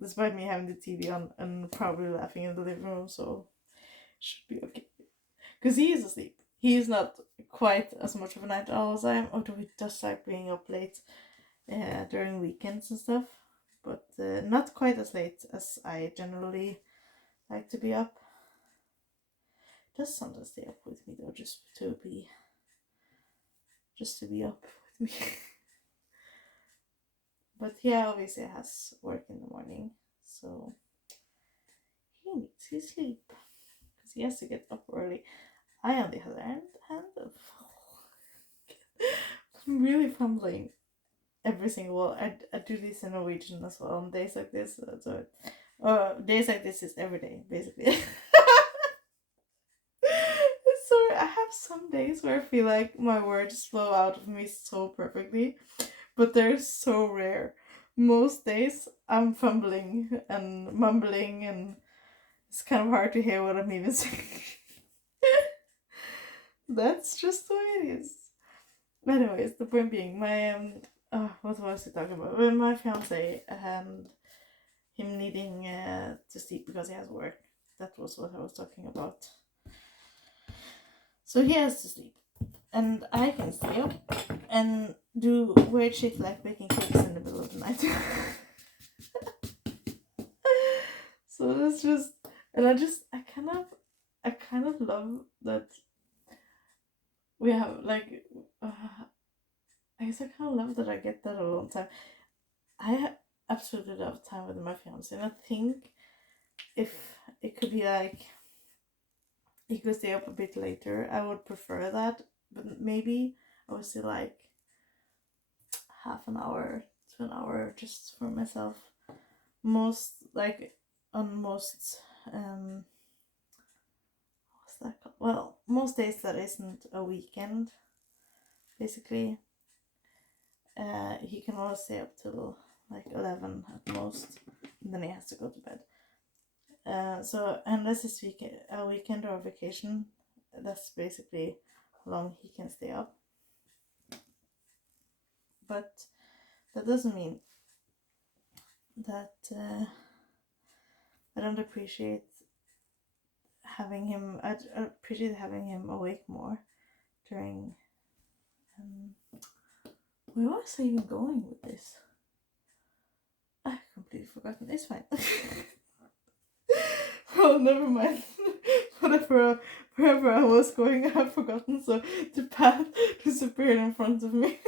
despite me having the TV on and probably laughing in the living room, so should be okay. Because he is asleep. He is not quite as much of a night owl as I am, although he does like being up late during weekends and stuff, but not quite as late as I generally like to be up. Does sometimes stay up with me though, just to be up with me. But yeah, obviously has work in the morning, so he needs his sleep because he has to get up early. I, on the other hand, I'm really fumbling every single. Well, I do this in Norwegian as well on days like this. Days like this is every day basically. Sorry, I have some days where I feel like my words flow out of me so perfectly, but they're so rare. Most days I'm fumbling and mumbling, and it's kind of hard to hear what I'm even saying. That's just the way it is. Anyways, the point being, my what was I talking about? When my fiance and him needing to sleep because he has work. That was what I was talking about. So he has to sleep, and I can stay up and do weird shit like baking cakes in the middle of the night. So that's just, and I kind of love that we have like, I guess I kind of love that I get that alone time. I absolutely love time with my fiance, and I think if it could be like he could stay up a bit later, I would prefer that. But maybe I would still like half an hour to an hour just for myself. Most like on most what's that called? Well, most days that isn't a weekend, basically. He can only stay up till like 11 at most, and then he has to go to bed. So unless it's a weekend or a vacation, that's basically how long he can stay up. But that doesn't mean that I don't appreciate having him. I appreciate having him awake more during. Where was I even going with this? I completely forgotten. It's fine. Oh, never mind. Wherever I was going, I've forgotten. So the path disappeared in front of me,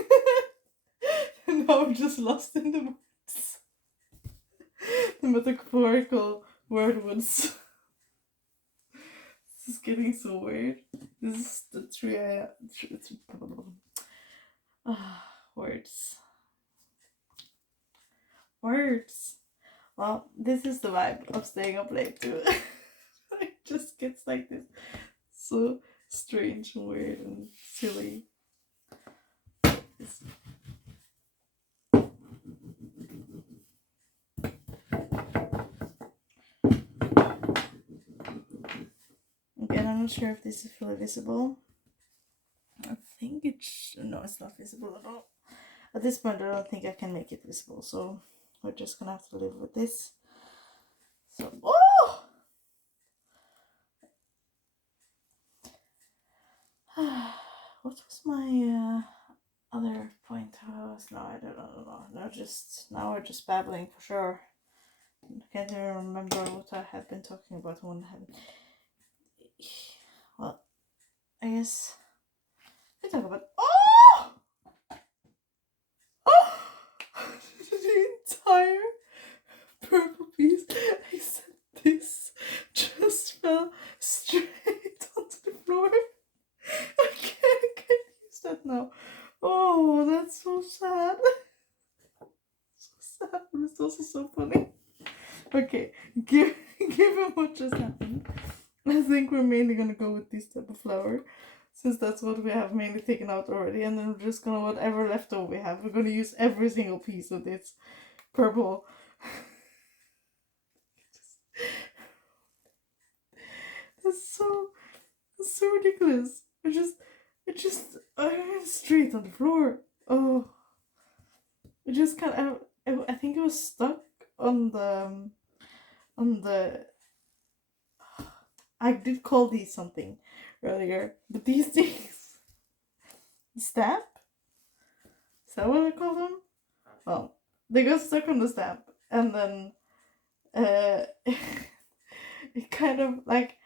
and now I'm just lost in the woods. The metaphorical word woods. This is getting so weird. This is the tree. Words. Words. Well, this is the vibe of staying up late too. It just gets like this. So strange and weird and silly. Again, I'm not sure if this is fully visible. I think it's... No, it's not visible at all. At this point, I don't think I can make it visible, so we're just gonna have to live with this. So, oh! What was my other point? No, I don't know. No, just now we're just babbling for sure. I can't even remember what I had been talking about when I had. Well, I guess we talk about. Oh! Oh! The entire purple piece, except this, just fell straight onto the floor. I can't use that now. Oh, that's so sad. So sad, but it's also so funny. Okay, given what just happened, I think we're mainly gonna go with this type of flower, since that's what we have mainly taken out already, and then we're just gonna, whatever leftover we have, we're gonna use every single piece of this purple. It's It's so ridiculous. I went straight on the floor. Oh, it just kind of, I think it was stuck on the, I did call these something earlier, but these things, stamp? Is that what I call them? Well, they got stuck on the stamp, and then it kind of like,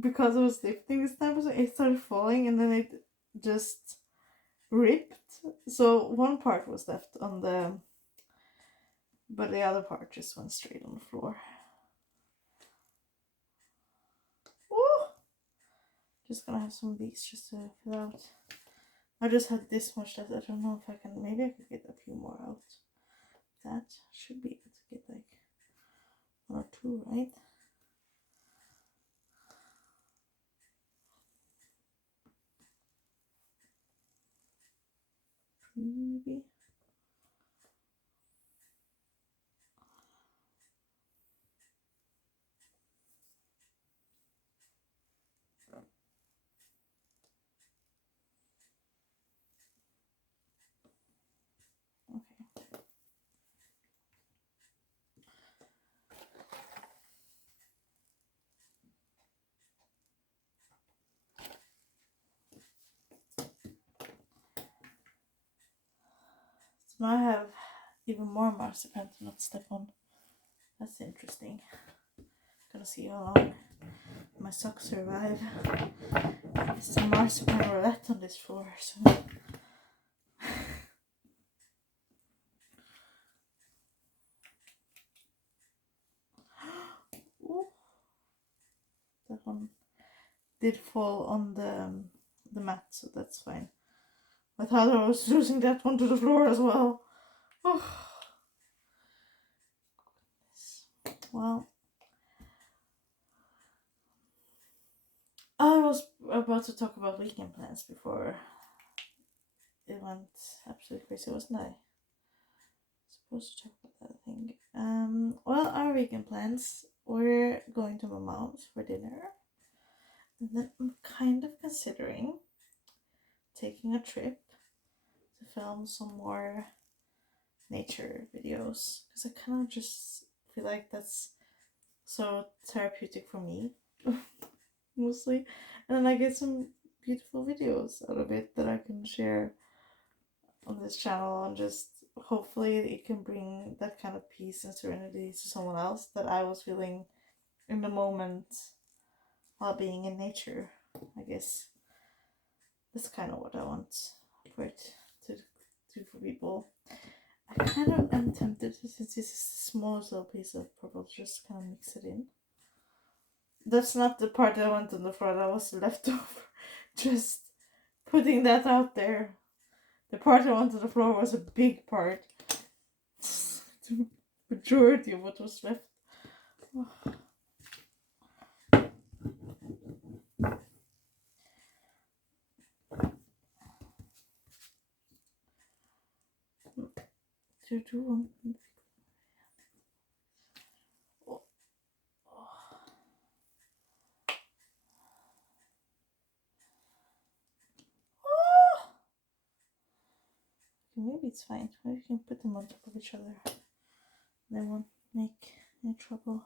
because I was lifting the stamp, it started falling, and then it just ripped. So one part was left on the, but the other part just went straight on the floor. Ooh! Just gonna have some of these just to fill out. I just had this much left. I don't know if I can. Maybe I could get a few more out. That should be able to get like 1 or 2, right? Maybe. Okay. So now I have even more marzipan to not step on. That's interesting. Gonna see how long my socks survive. It's a marzipan roulette on this floor, so. Ooh. That one did fall on the mat, so that's fine. I thought I was losing that one to the floor as well. Oh. Well, I was about to talk about weekend plans before it went absolutely crazy, wasn't I? Supposed to talk about that, I think. Well, our weekend plans, we're going to my mom's for dinner, and then I'm kind of considering taking a trip to film some more nature videos, because I kind of just feel like that's so therapeutic for me, mostly, and then I get some beautiful videos out of it that I can share on this channel, and just hopefully it can bring that kind of peace and serenity to someone else that I was feeling in the moment while being in nature. I guess that's kind of what I want for it to do for people. I kind of am tempted to, since this is the smallest little piece of purple, just kind of mix it in. That's not the part I want on the floor, that was left over. Just putting that out there. The part I want on the floor was a big part. The majority of what was left. Oh. Oh. Maybe it's fine. Maybe we can put them on top of each other. They won't make any trouble.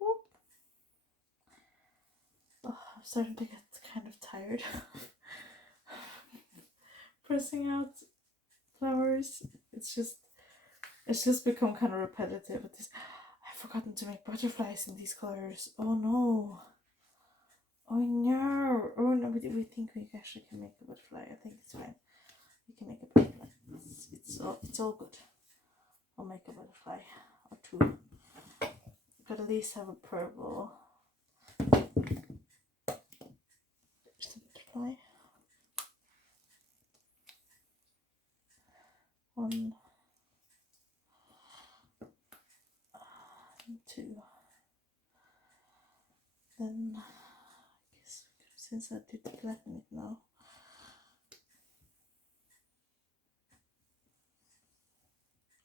Whoop. Oh, I'm starting to get kind of tired. Pressing out flowers. It's just become kind of repetitive. With this, I've forgotten to make butterflies in these colors. Oh no. Oh no. Oh no. We think we actually can make a butterfly. I think it's fine. We can make a butterfly. It's all good. I'll make a butterfly or 2. But at least have a purple. Just a butterfly. 1, 2. Then I guess since I did flatten it now.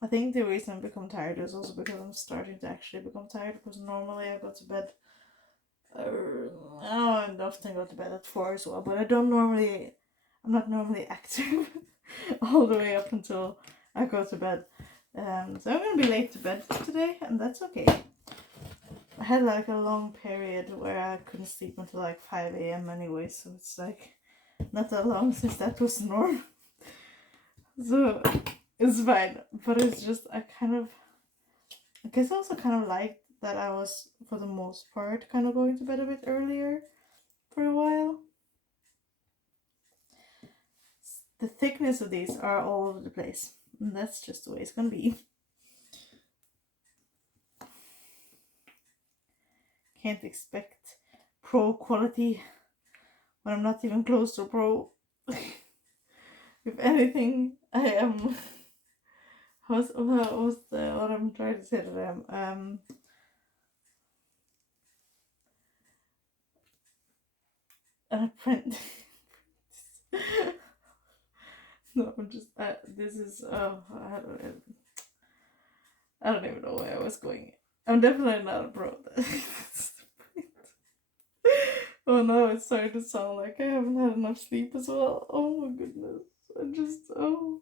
I think the reason I become tired is also because I'm starting to actually become tired, because normally I go to bed, I often go to bed at 4 as well, but I'm not normally active all the way up until I go to bed. So I'm gonna be late to bed today, and that's okay. I had like a long period where I couldn't sleep until like 5 a.m. anyway, so it's like not that long since that was normal. So it's fine, but it's just I guess I also kind of liked that I was, for the most part, kind of going to bed a bit earlier for a while. The thickness of these are all over the place, and that's just the way it's gonna be. Can't expect pro quality when I'm not even close to pro. If anything, I am. What I'm trying to say to them? An apprentice. No, I'm just. This is. I don't even know where I was going. I'm definitely not a pro. That's the point. Oh no, it's starting to sound like I haven't had enough sleep as well. Oh my goodness. I just. Oh.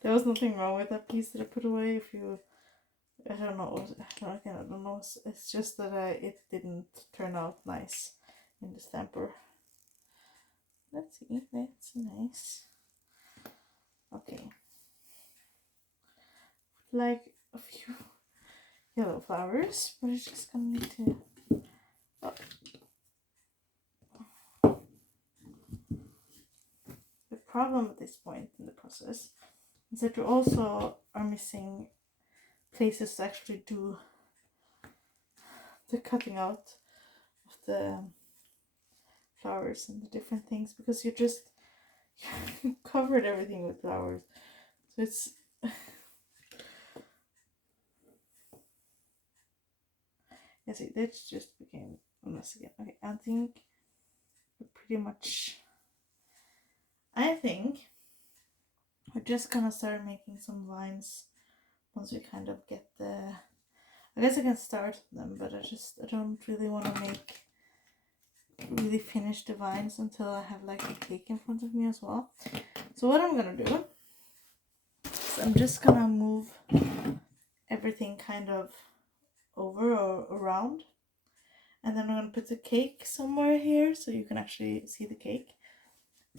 There was nothing wrong with that piece that I put away. If you. I don't know. I don't know. It's just that it didn't turn out nice in the stamper. Let's see. That's nice. Okay. Like a few yellow flowers, but it's just gonna need to. Oh. The problem at this point in the process is that you also are missing places to actually do the cutting out of the flowers and the different things, because you just covered everything with flowers. So it's yeah, see, that just became a mess again. Okay, I think we're just gonna start making some vines once we kind of get the. I guess I can start them, but I don't really want to really finish the vines until I have like a cake in front of me as well. So what I'm gonna do is I'm just gonna move everything kind of over or around, and then I'm gonna put the cake somewhere here so you can actually see the cake,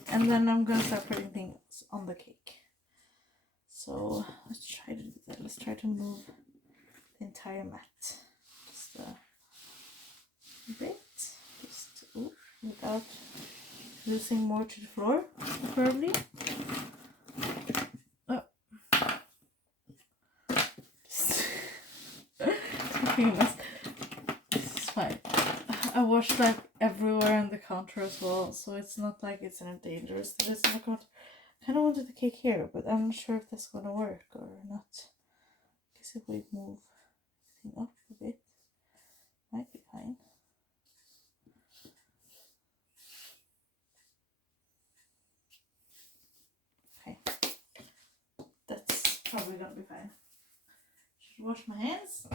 and then I'm gonna start putting things on the cake. So let's try to do that. Let's try to move the entire mat just a bit, just without losing more to the floor, preferably. Oh. Just making a mess. This is fine. I washed like everywhere on the counter as well, so it's not like it's in a dangerous situation. I kind of wanted the cake here, but I'm not sure if that's gonna work or not. I guess if we move everything up a bit, might be fine. Okay, that's probably gonna be fine. Should wash my hands.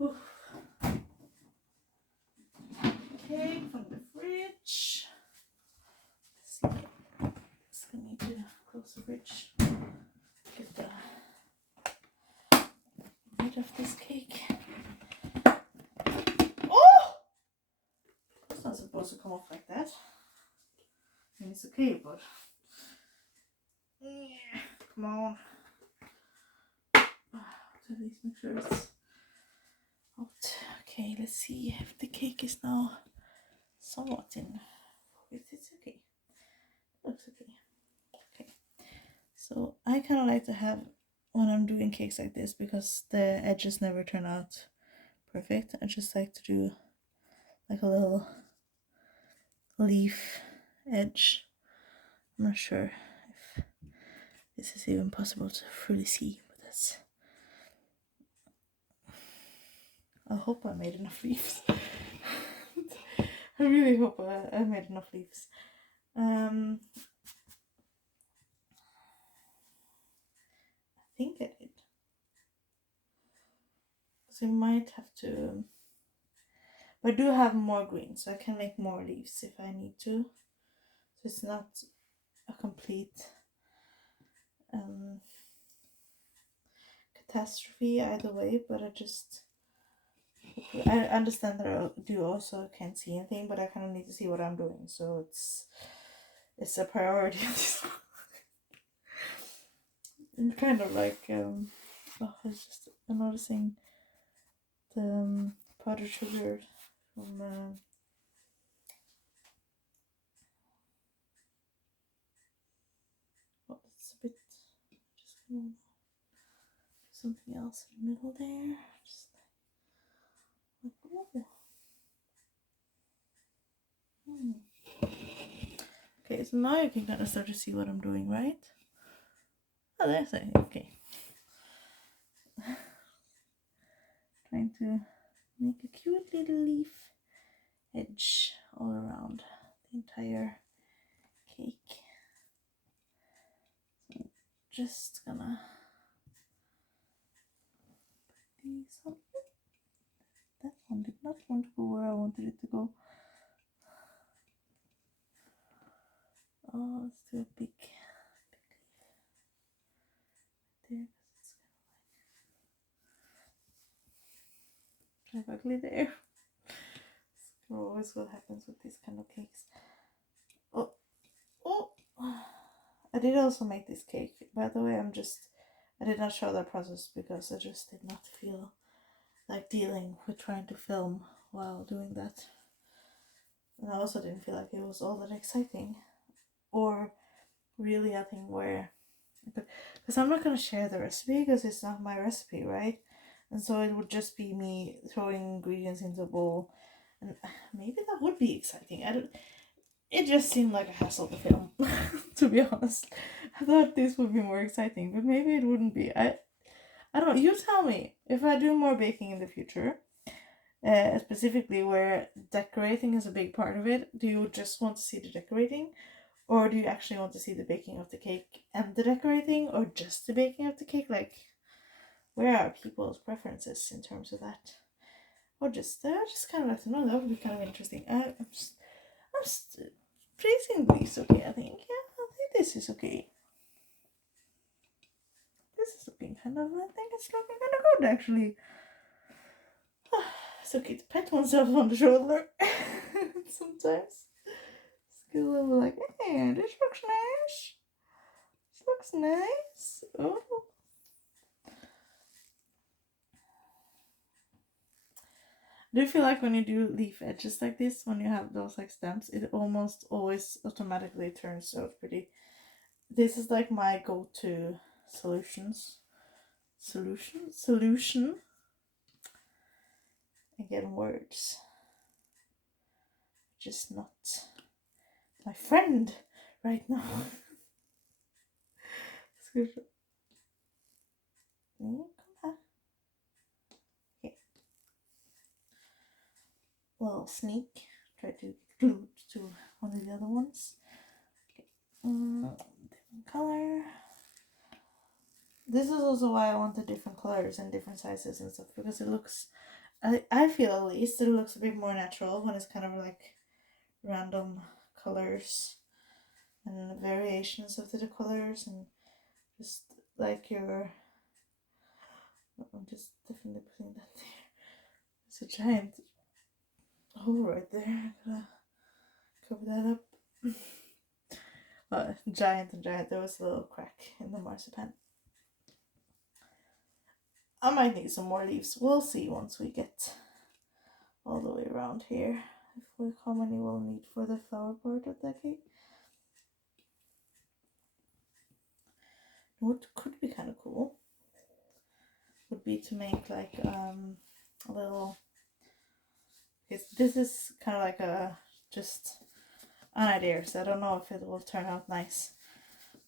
Oof. Cake from the fridge. Let's see. Just gonna need to close the fridge. Get rid of this cake. Oh! It's not supposed to come off like that. I mean, it's okay, but yeah, come on. So at least make sure it's out. Okay, let's see if the cake is now somewhat in focus. It's okay. Looks okay. Okay. So I kind of like to have, when I'm doing cakes like this, because the edges never turn out perfect, I just like to do like a little leaf edge. I'm not sure if this is even possible to fully see, but that's... I hope I made enough leaves. I really hope I made enough leaves. I think I did. So I might have to... But I do have more green, so I can make more leaves if I need to. So it's not a complete catastrophe either way, but I understand that I do also can't see anything, but I kind of need to see what I'm doing, so it's a priority at this point. It's kind of like I was just noticing the powdered sugar from it's a bit, just gonna do something else in the middle there, just like, oh. Okay, so now you can kind of start to see what I'm doing, right? Oh, there's it. Okay. Trying to make a cute little leaf edge all around the entire cake. So just gonna put these on. That one did not want to go where I wanted it to go. Oh, let's do a big leaf there, because it's kind of ugly there. It's always what happens with these kind of cakes. Oh, I did also make this cake. By the way, I did not show that process because I just did not feel like dealing with trying to film while doing that. And I also didn't feel like it was all that exciting or really a thing where, because I'm not going to share the recipe because it's not my recipe, right? And so it would just be me throwing ingredients into a bowl, and maybe that would be exciting. It just seemed like a hassle to film, to be honest. I thought this would be more exciting, but maybe it wouldn't be. I don't know, you tell me if I do more baking in the future, specifically where decorating is a big part of it. Do you just want to see the decorating, or do you actually want to see the baking of the cake and the decorating, or just the baking of the cake? Like, where are people's preferences in terms of that? Or just kind of like to know. That would be kind of interesting. I'm just tracing these. Okay, I think this is okay. This is looking kind of. I think it's looking kind of good actually. It's okay to pat oneself on the shoulder sometimes. It's a good little like, hey, this looks nice. This looks nice. Oh. Do you feel like when you do leaf edges like this, when you have those like stamps, it almost always automatically turns out pretty? This is like my go-to solution. Again, words. Just not my friend right now. Okay. Little sneak. Try to glue it to one of the other ones. Okay. Different color. This is also why I wanted different colors and different sizes and stuff, because it looks, I feel at least, it looks a bit more natural when it's kind of like random colors and variations of the colors, and just like your, I'm just definitely putting that there. It's a giant hole right there. I'm gonna cover that up. Giant and giant. There was a little crack in the marzipan. I might need some more leaves. We'll see once we get all the way around here. How many we'll need for the flower part of the cake. What could be kind of cool would be to make like a little. This is kind of like just an idea, so I don't know if it will turn out nice.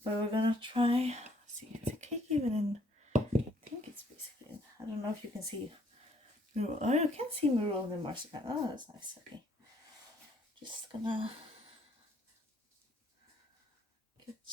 But we're gonna try see, it's a cake even in, I think it's basically in, I don't know if you can see, oh, you can see maroon and marzipan. Oh, that's nice. Okay, just gonna get the,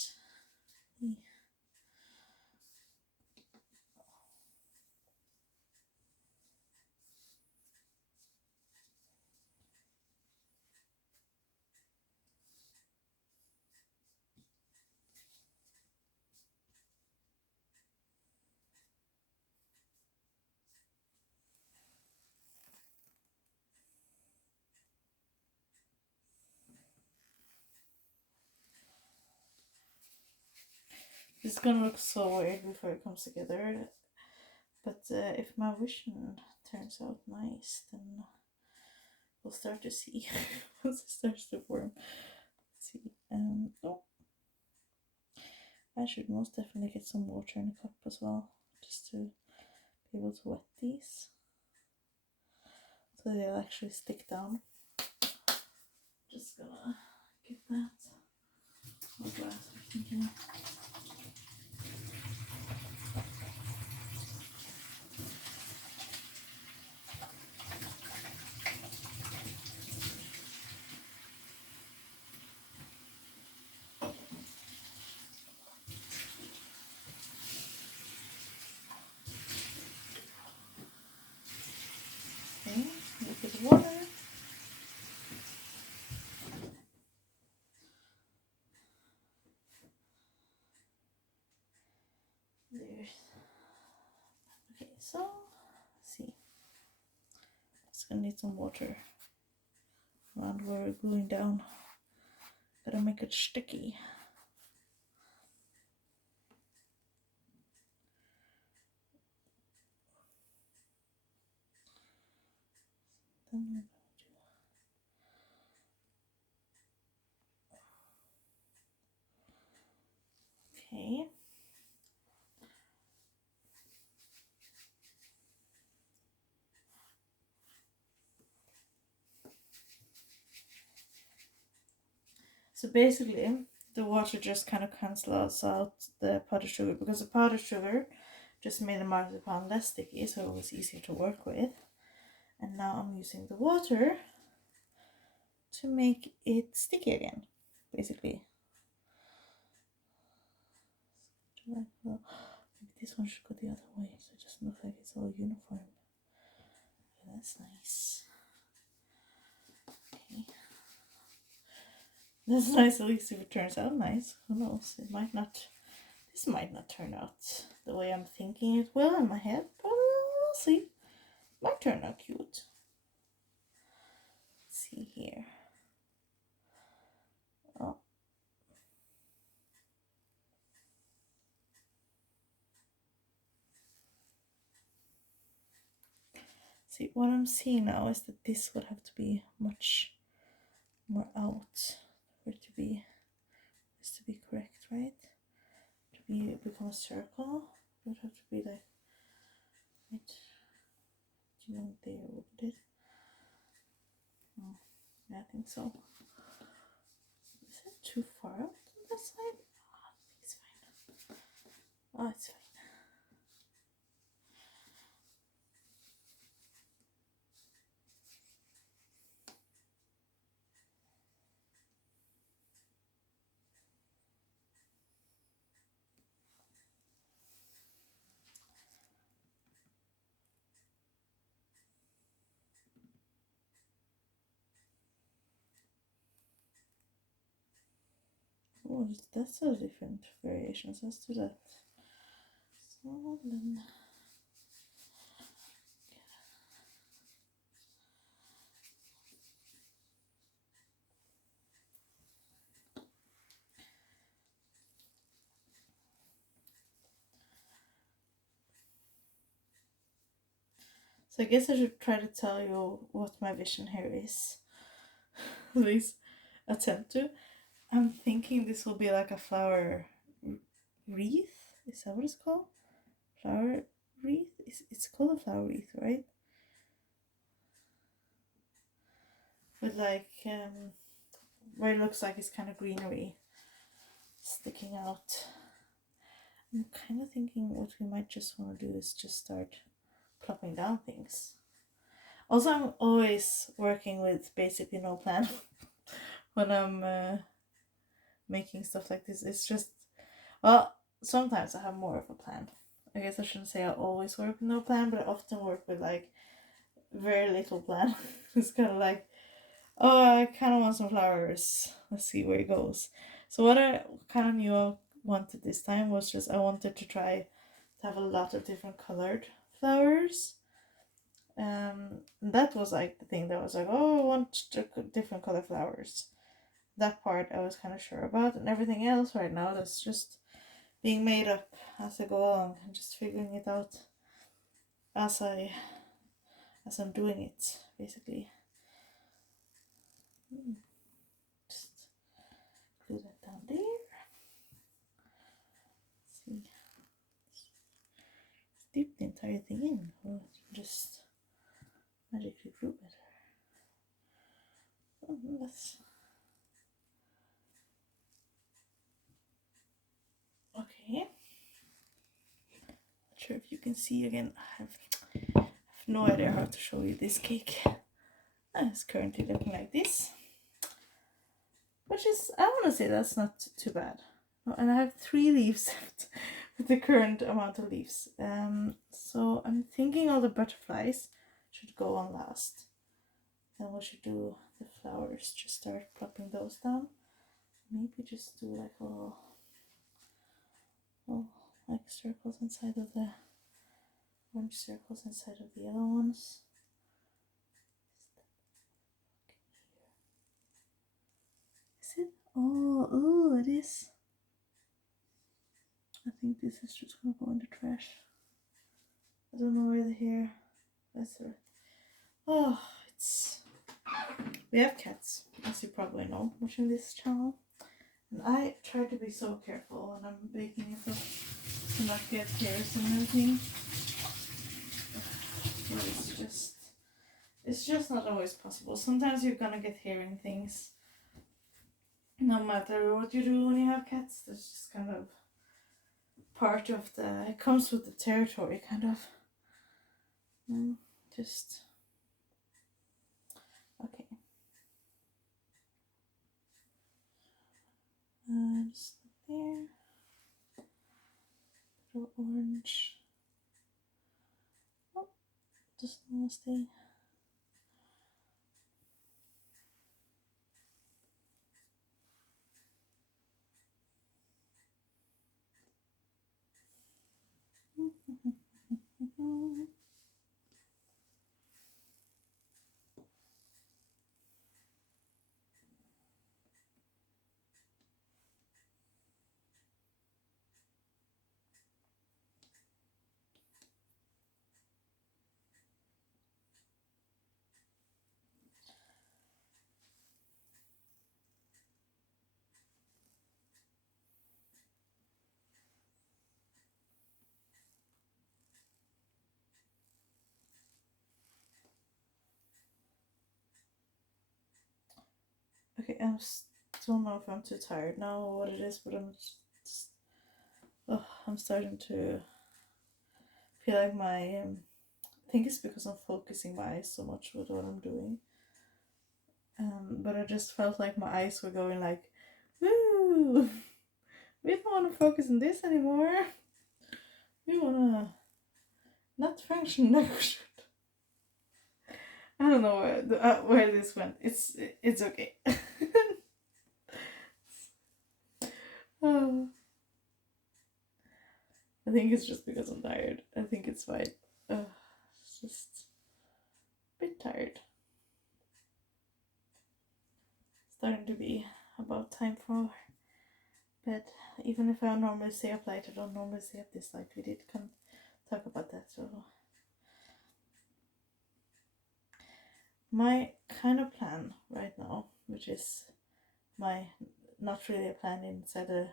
this is gonna look so weird before it comes together, but if my vision turns out nice, then we'll start to see once it starts to form. Let's see. Oh, I should most definitely get some water in a cup as well, just to be able to wet these so they'll actually stick down. Just gonna get that. What glass I'm thinking. Okay, a little bit of water. There's. Okay, so let's see. It's gonna need some water around where we're gluing down. Gotta make it sticky. Then we're gonna do. Okay. So basically, the water just kind of cancels out the powdered sugar, because the powdered sugar just made the marzipan less sticky, so it was easier to work with. And now I'm using the water to make it sticky again, basically. Maybe this one should go the other way, so it doesn't look like it's all uniform. Okay, that's nice. Okay. That's nice, at least if it turns out nice. Who knows? It might not. This might not turn out the way I'm thinking it will in my head, but we'll see. Might turn out cute. Let's see here. Oh. See, what I'm seeing now is that this would have to be much more out for it to be correct, right? To become a circle, it would have to be like, right? Do you know there, wouldn't it? Oh, yeah, I think so. Is it too far out on that side? Oh, I think it's fine. Oh, it's fine. Oh, that's a different variations. Let's do that. So then. So I guess I should try to tell you what my vision here is. At least attempt to. I'm thinking this will be like a flower wreath. Is that what it's called? Flower wreath? It's called a flower wreath, right? But like where it looks like it's kind of greenery sticking out. I'm kind of thinking what we might just want to do is just start plopping down things. Also, I'm always working with basically no plan when I'm making stuff like this. It's just, well, sometimes I have more of a plan. I guess I shouldn't say I always work with no plan, but I often work with like very little plan. It's kind of like, oh, I kind of want some flowers. Let's see where it goes. So what I kind of knew I wanted this time was just I wanted to try to have a lot of different colored flowers. That was like the thing that was like, oh, I want different color flowers. That part I was kind of sure about, and everything else right now that's just being made up as I go along and just figuring it out as I'm doing it, basically. Just glue that down there. Let's see, dip the entire thing in, or just magically glue better. That's okay. Not sure if you can see again. I have no idea how to show you this cake. It's currently looking like this, which is, I want to say that's not too bad. And I have 3 leaves left with the current amount of leaves. So I'm thinking all the butterflies should go on last. Then we should do the flowers, just start plopping those down. Maybe just do like a little like circles inside of the orange circles inside of the yellow ones. Is it? Oh, it is. I think this is just gonna go in the trash. I don't know where the hair. That's right. Oh, it's. We have cats, as you probably know, watching this channel. And I try to be so careful when I'm baking it up to not get hairs and everything. But it's just not always possible. Sometimes you're gonna get hair in things. No matter what you do when you have cats, that's just kind of part of it comes with the territory, kind of. Just, okay. Just there. Little orange. Oh, just want to stay. Okay, I don't know if I'm too tired now or what it is, but I'm starting to feel like I think it's because I'm focusing my eyes so much with what I'm doing. But I just felt like my eyes were going like, woo! We don't want to focus on this anymore. We want to not function like we should. I don't know where this went. It's okay. I think it's just because I'm tired. I think it's fine. It's just a bit tired. Starting to be about time for bed. Even if I normally stay up late, I don't normally stay up this late. We did talk about that. So my kind of plan right now, which is my not really a plan inside a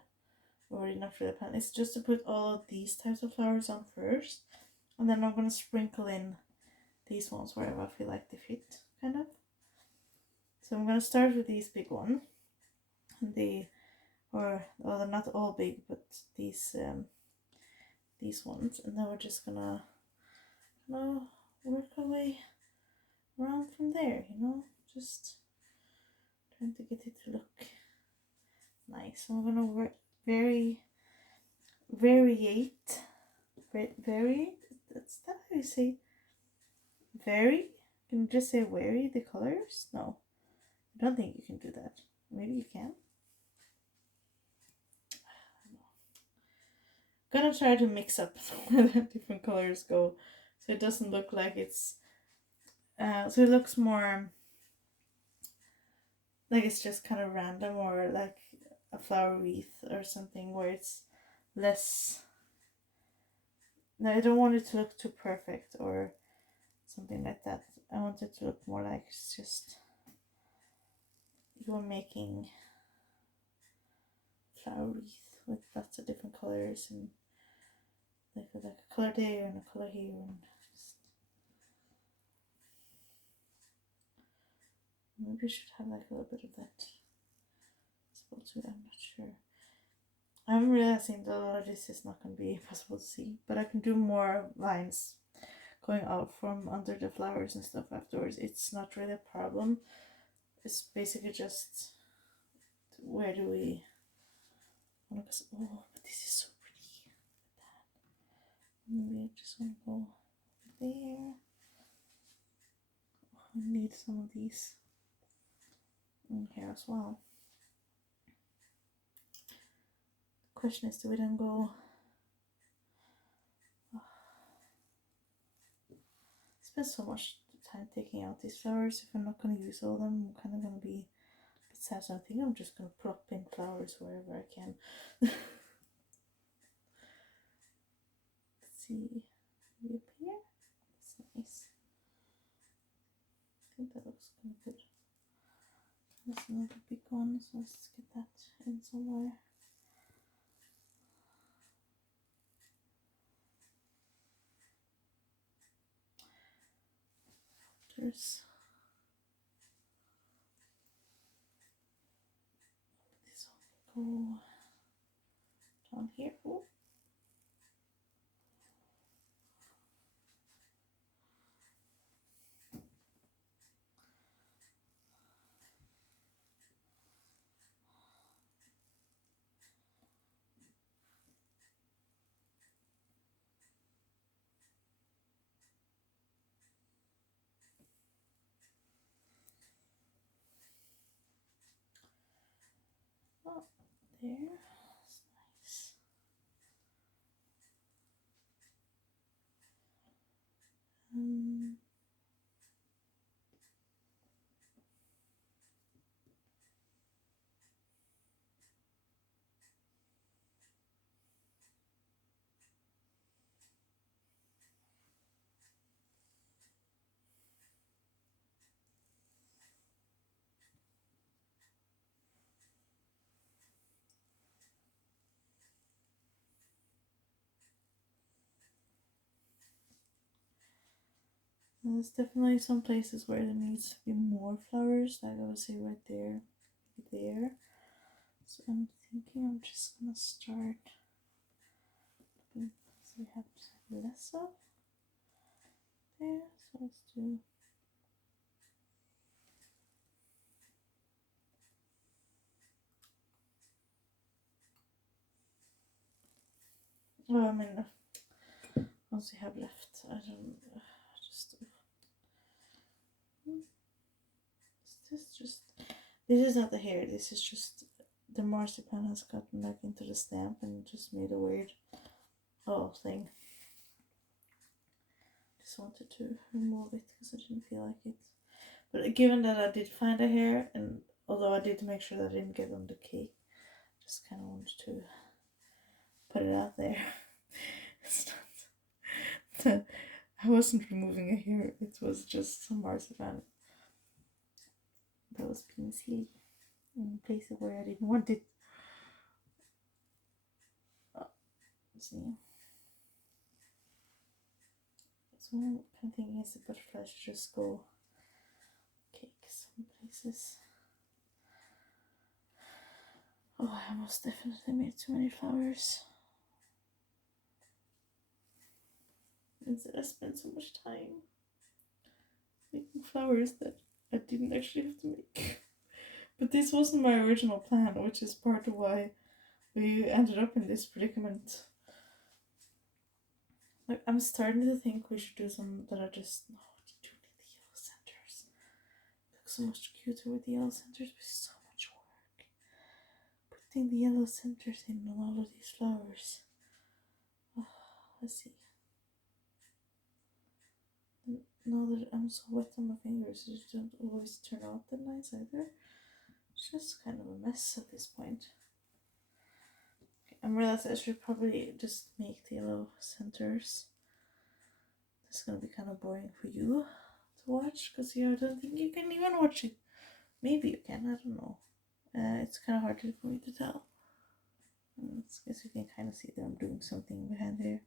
already not really a plan, is just to put all of these types of flowers on first, and then I'm gonna sprinkle in these ones wherever I feel like they fit, kind of. So I'm gonna start with these big ones, and they're not all big, but these these ones, and then we're just gonna work our way around from there, just trying to get it to look nice. So I'm gonna work variate, that's that how you say vary? Can you just say vary the colors? No, I don't think you can do that. Maybe you can. I'm gonna try to mix up where the different colors go, so it doesn't look like it's so it looks more like it's just kind of random, or like a flower wreath or something where it's less. No, I don't want it to look too perfect or something like that. I want it to look more like it's just you're making flower wreath with lots of different colors, and like with like a color there and a color here, and just maybe I should have like a little bit of that possible too. I'm not sure. I'm realizing that a lot of this is not going to be possible to see, but I can do more lines going out from under the flowers and stuff afterwards. It's not really a problem. It's basically just where do we want to go? Oh, but this is so pretty. Maybe I just want to go there. Oh, I need some of these in here as well. The question is, do we then go? Spend so much time taking out these flowers. If I'm not going to use all of them, I'm kind of going to be a bit sad. So I think I'm just going to plop in flowers wherever I can. Let's see. Maybe up here? That's nice. I think that looks kind of good. There's another big one, so let's get that in somewhere. There's this one go down here. Oh. Oh, there. That's nice. There's definitely some places where there needs to be more flowers, like I would say right there, there. So I'm thinking I'm just gonna start. So we have less of there. So let's do. Oh, I mean, once we have left, I don't just. This is not the hair. This is just the marzipan has gotten back into the stamp and just made a weird thing. Just wanted to remove it because I didn't feel like it. But given that I did find a hair, and although I did make sure that I didn't get on the cake, just kind of wanted to put it out there. It's not. I wasn't removing a hair. It was just some marzipan that was being silly in places where I didn't want it. Oh, let's see. So I'm thinking is the butterfly should just go cake some places. Oh, I most definitely made too many flowers. Instead I spent so much time making flowers that I didn't actually have to make. But this wasn't my original plan, which is part of why we ended up in this predicament. Like, I'm starting to think we should do some that are just no. You do need the yellow centers. It looks so much cuter with the yellow centers, but it's so much work. Putting the yellow centers in on all of these flowers. Oh, let's see. Now that I'm so wet on my fingers, it don't always turn out that nice either. It's just kind of a mess at this point. Okay, I'm realizing I should probably just make the yellow centers. This is gonna be kind of boring for you to watch because I don't think you can even watch it. Maybe you can, I don't know. It's kind of hard for me to tell. I guess you can kind of see that I'm doing something behind here.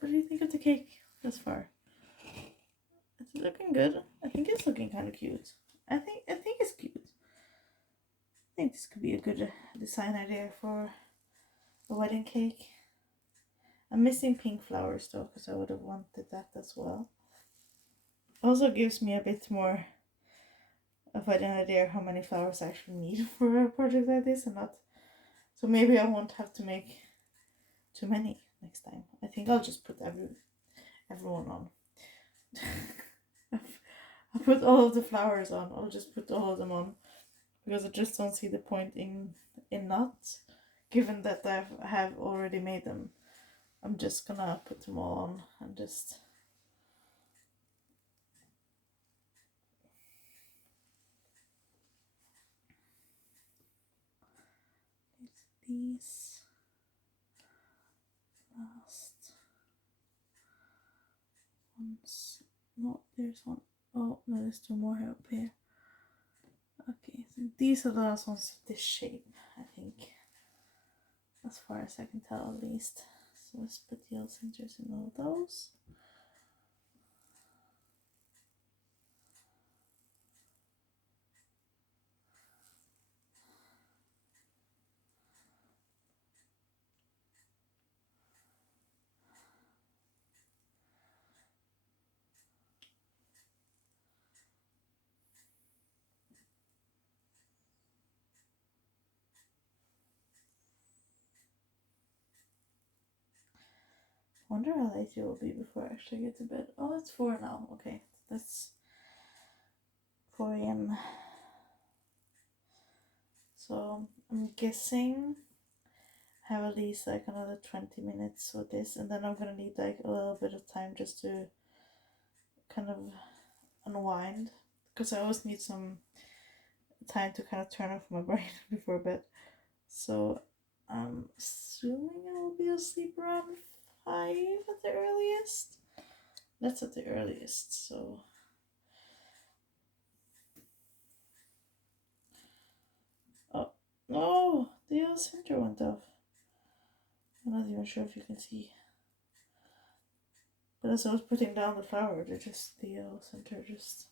What do you think of the cake thus far? Is it looking good? I think it's looking kind of cute. I think it's cute. I think this could be a good design idea for a wedding cake. I'm missing pink flowers though, because I would have wanted that as well. Also gives me a bit more of an idea how many flowers I actually need for a project like this, and not. So maybe I won't have to make too many next time. I think I'll just put everyone on. I'll put all of the flowers on. I'll just put all of them on because I just don't see the point in not, given that I have already made them. I'm just gonna put them all on and just. These last ones. No, there's one. Oh, no, there's two more up here. Okay, so these are the last ones of this shape, I think. As far as I can tell, at least. So let's put the yellow centers in all those. Wonder how late it will be before I actually get to bed. Oh, it's 4 now. Okay, that's 4 a.m. So I'm guessing I have at least like another 20 minutes with this, and then I'm gonna need like a little bit of time just to kind of unwind, because I always need some time to kind of turn off my brain before bed. So I'm assuming I will be asleep around 5 at the earliest. That's at the earliest, so. Oh, no! The yellow center went off. I'm not even sure if you can see. But as I was putting down the flower, the yellow center just.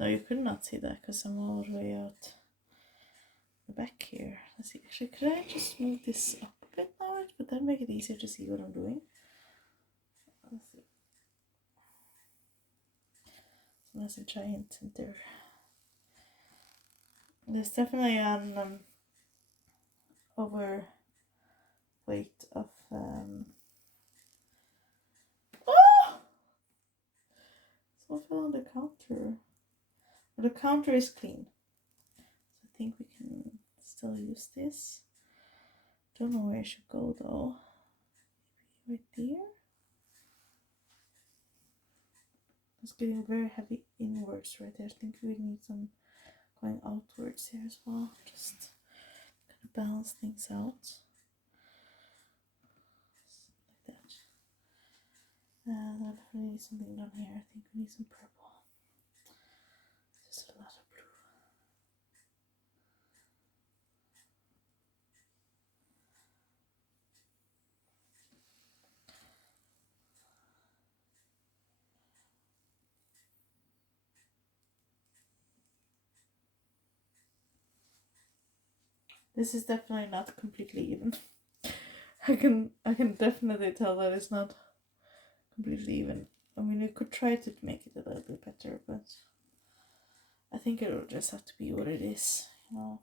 No, you could not see that because I'm all the way out the back here. Let's see, actually, could I just move this up a bit now? Would that make it easier to see what I'm doing? Let's see. So that's a giant center. There's definitely an overweight of oh! Someone fell on the counter. But the counter is clean. So I think we can still use this. Don't know where I should go though. Maybe right there? It's getting very heavy inwards right there. I think we need some going outwards here as well. Just kind of balance things out. Like that. Then we need something down here. I think we need some purple. Just a lot of blue. This is definitely not completely even. I can definitely tell that it's not completely even. I mean, we could try to make it a little bit better, but I think it'll just have to be what it is, you know.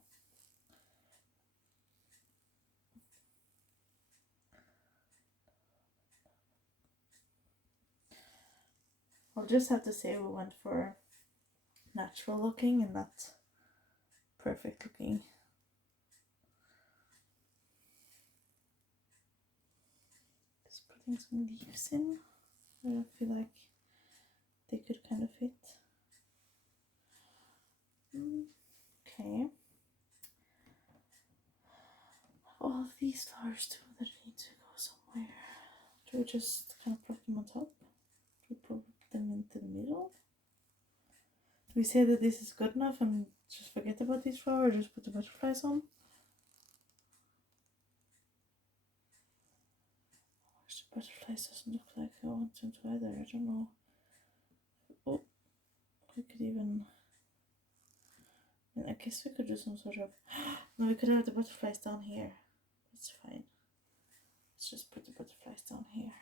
I'll just have to say we went for natural looking and not perfect looking. Just putting some leaves in. I don't feel like they could kind of fit. Okay. All of these flowers too that need to go somewhere. Do we just kind of plug them on top? Do we put them into the middle? Do we say that this is good enough and just forget about these flowers, or just put the butterflies on? The butterflies doesn't look like I want them to either. I don't know. Oh, we could even. I guess we could do some sort of. No, we could have the butterflies down here. That's fine. Let's just put the butterflies down here.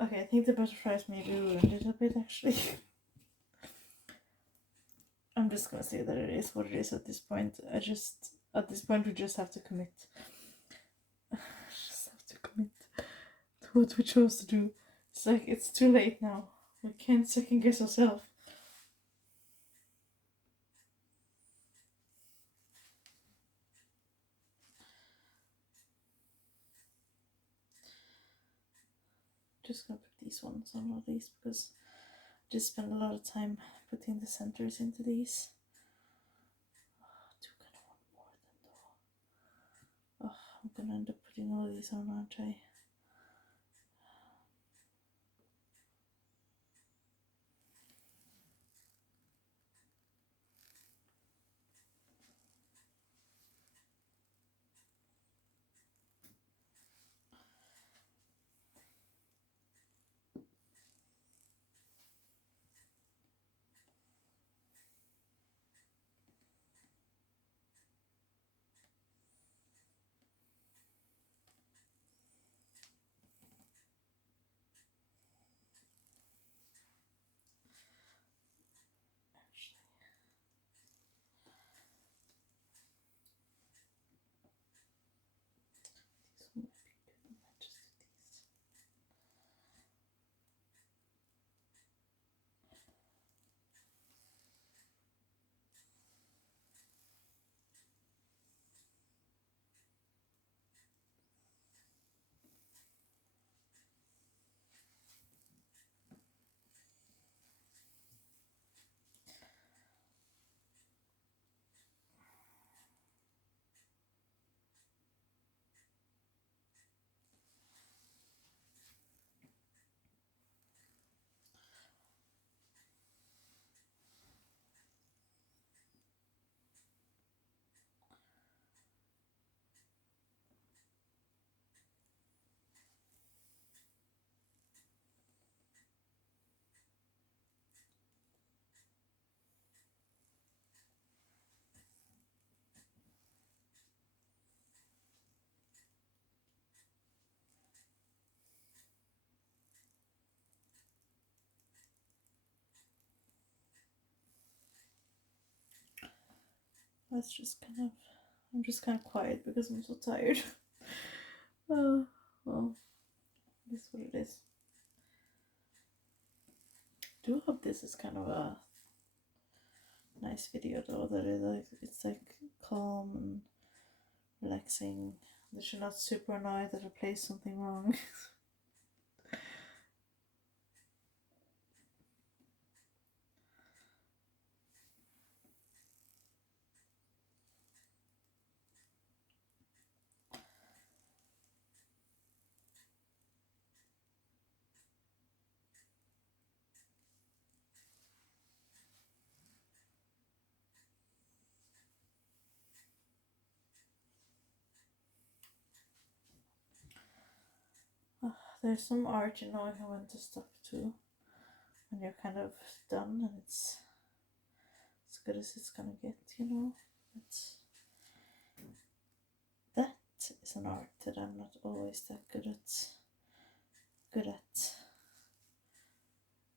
Okay, I think the butterflies maybe ruined it a bit actually. I'm just gonna say that it is what it is at this point. At this point we just have to commit. Just have to commit to what we chose to do. It's like it's too late now. We can't second guess ourselves. Just gonna put these ones on all these because I just spent a lot of time putting the centers into these. I do kind of want more than though. Oh, I'm gonna end up putting all these on, aren't I? That's just kind of. I'm just kind of quiet because I'm so tired. Well, this is what it is. I do hope this is kind of a nice video though. That it's like calm and relaxing. That you're not super annoyed that I played something wrong. there's some art in knowing when to stop too. When you're kind of done and it's as good as it's gonna get, you know. That is an art that I'm not always that good at.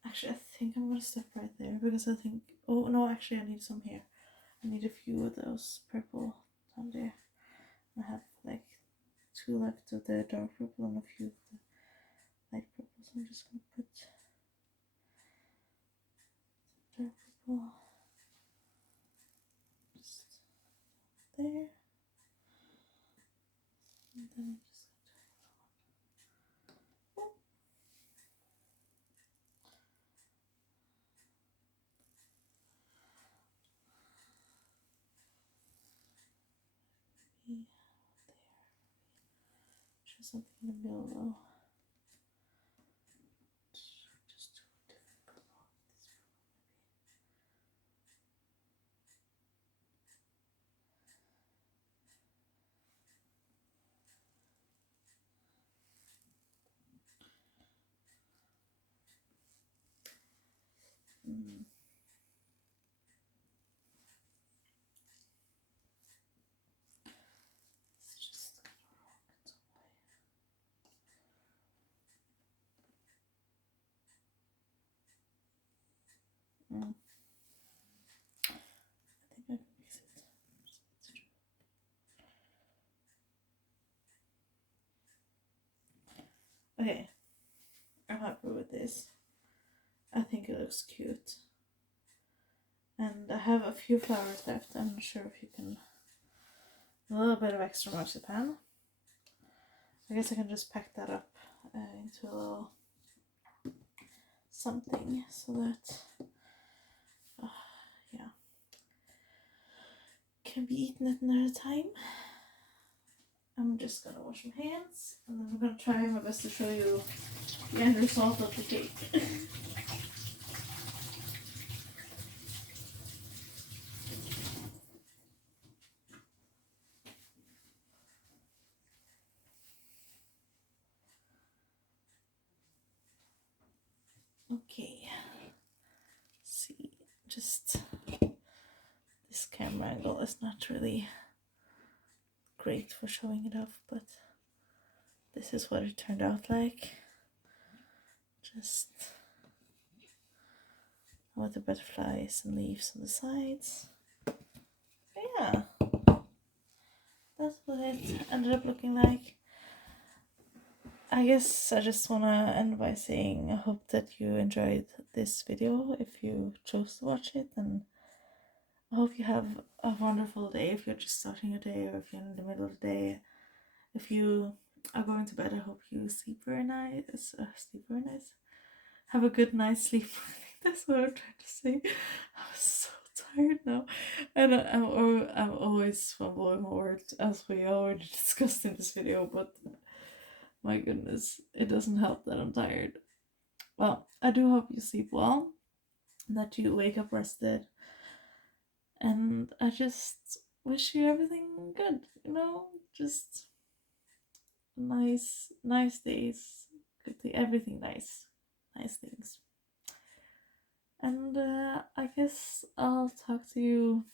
Actually, I think I'm gonna stop right there because I think. Oh no, actually, I need some here. I need a few of those purple down there. I have like 2 left of the dark purple and a few of the light purple. So I'm just gonna put dark purple just there, and then I'm just maybe there. Show something in the middle though. Just do a different purple. It's just kind of wrong in some way. I think I can fix it. Okay, I'm happy with this. I think it looks cute. And I have a few flowers left. I'm not sure if you can. A little bit of extra marzipan. I guess I can just pack that up into a little something so that, yeah, can be eaten at another time. I'm just gonna wash my hands and then I'm gonna try my best to show you the end result of the cake. Okay, see, just this camera angle is not really great for showing it off, but this is what it turned out like. Just with the butterflies and leaves on the sides. Yeah, that's what it ended up looking like. I guess I just want to end by saying I hope that you enjoyed this video if you chose to watch it, and I hope you have a wonderful day if you're just starting your day or if you're in the middle of the day. If you are going to bed, I hope you sleep very nice. Have a good night's sleep. I think that's what I'm trying to say. I'm so tired now, and I'm always fumbling over as we already discussed in this video, but my goodness, it doesn't help that I'm tired. Well, I do hope you sleep well, that you wake up rested, and I just wish you everything good, you know, just nice days, good thing, everything nice things. And I guess I'll talk to you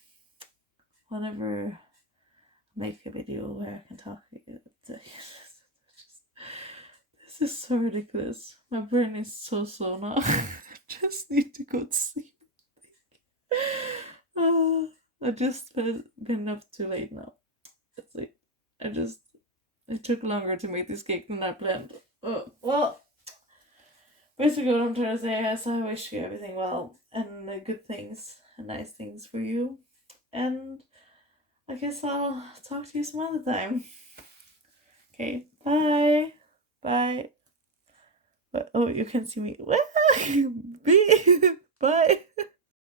whenever I make a video where I can talk to you. This is so ridiculous. My brain is so slow now. I just need to go to sleep. I just been up too late now. It's like it took longer to make this cake than I planned. Well, basically what I'm trying to say is I wish you everything well and good things and nice things for you. And I guess I'll talk to you some other time. Okay, bye. Bye. But, oh, you can see me. Bye.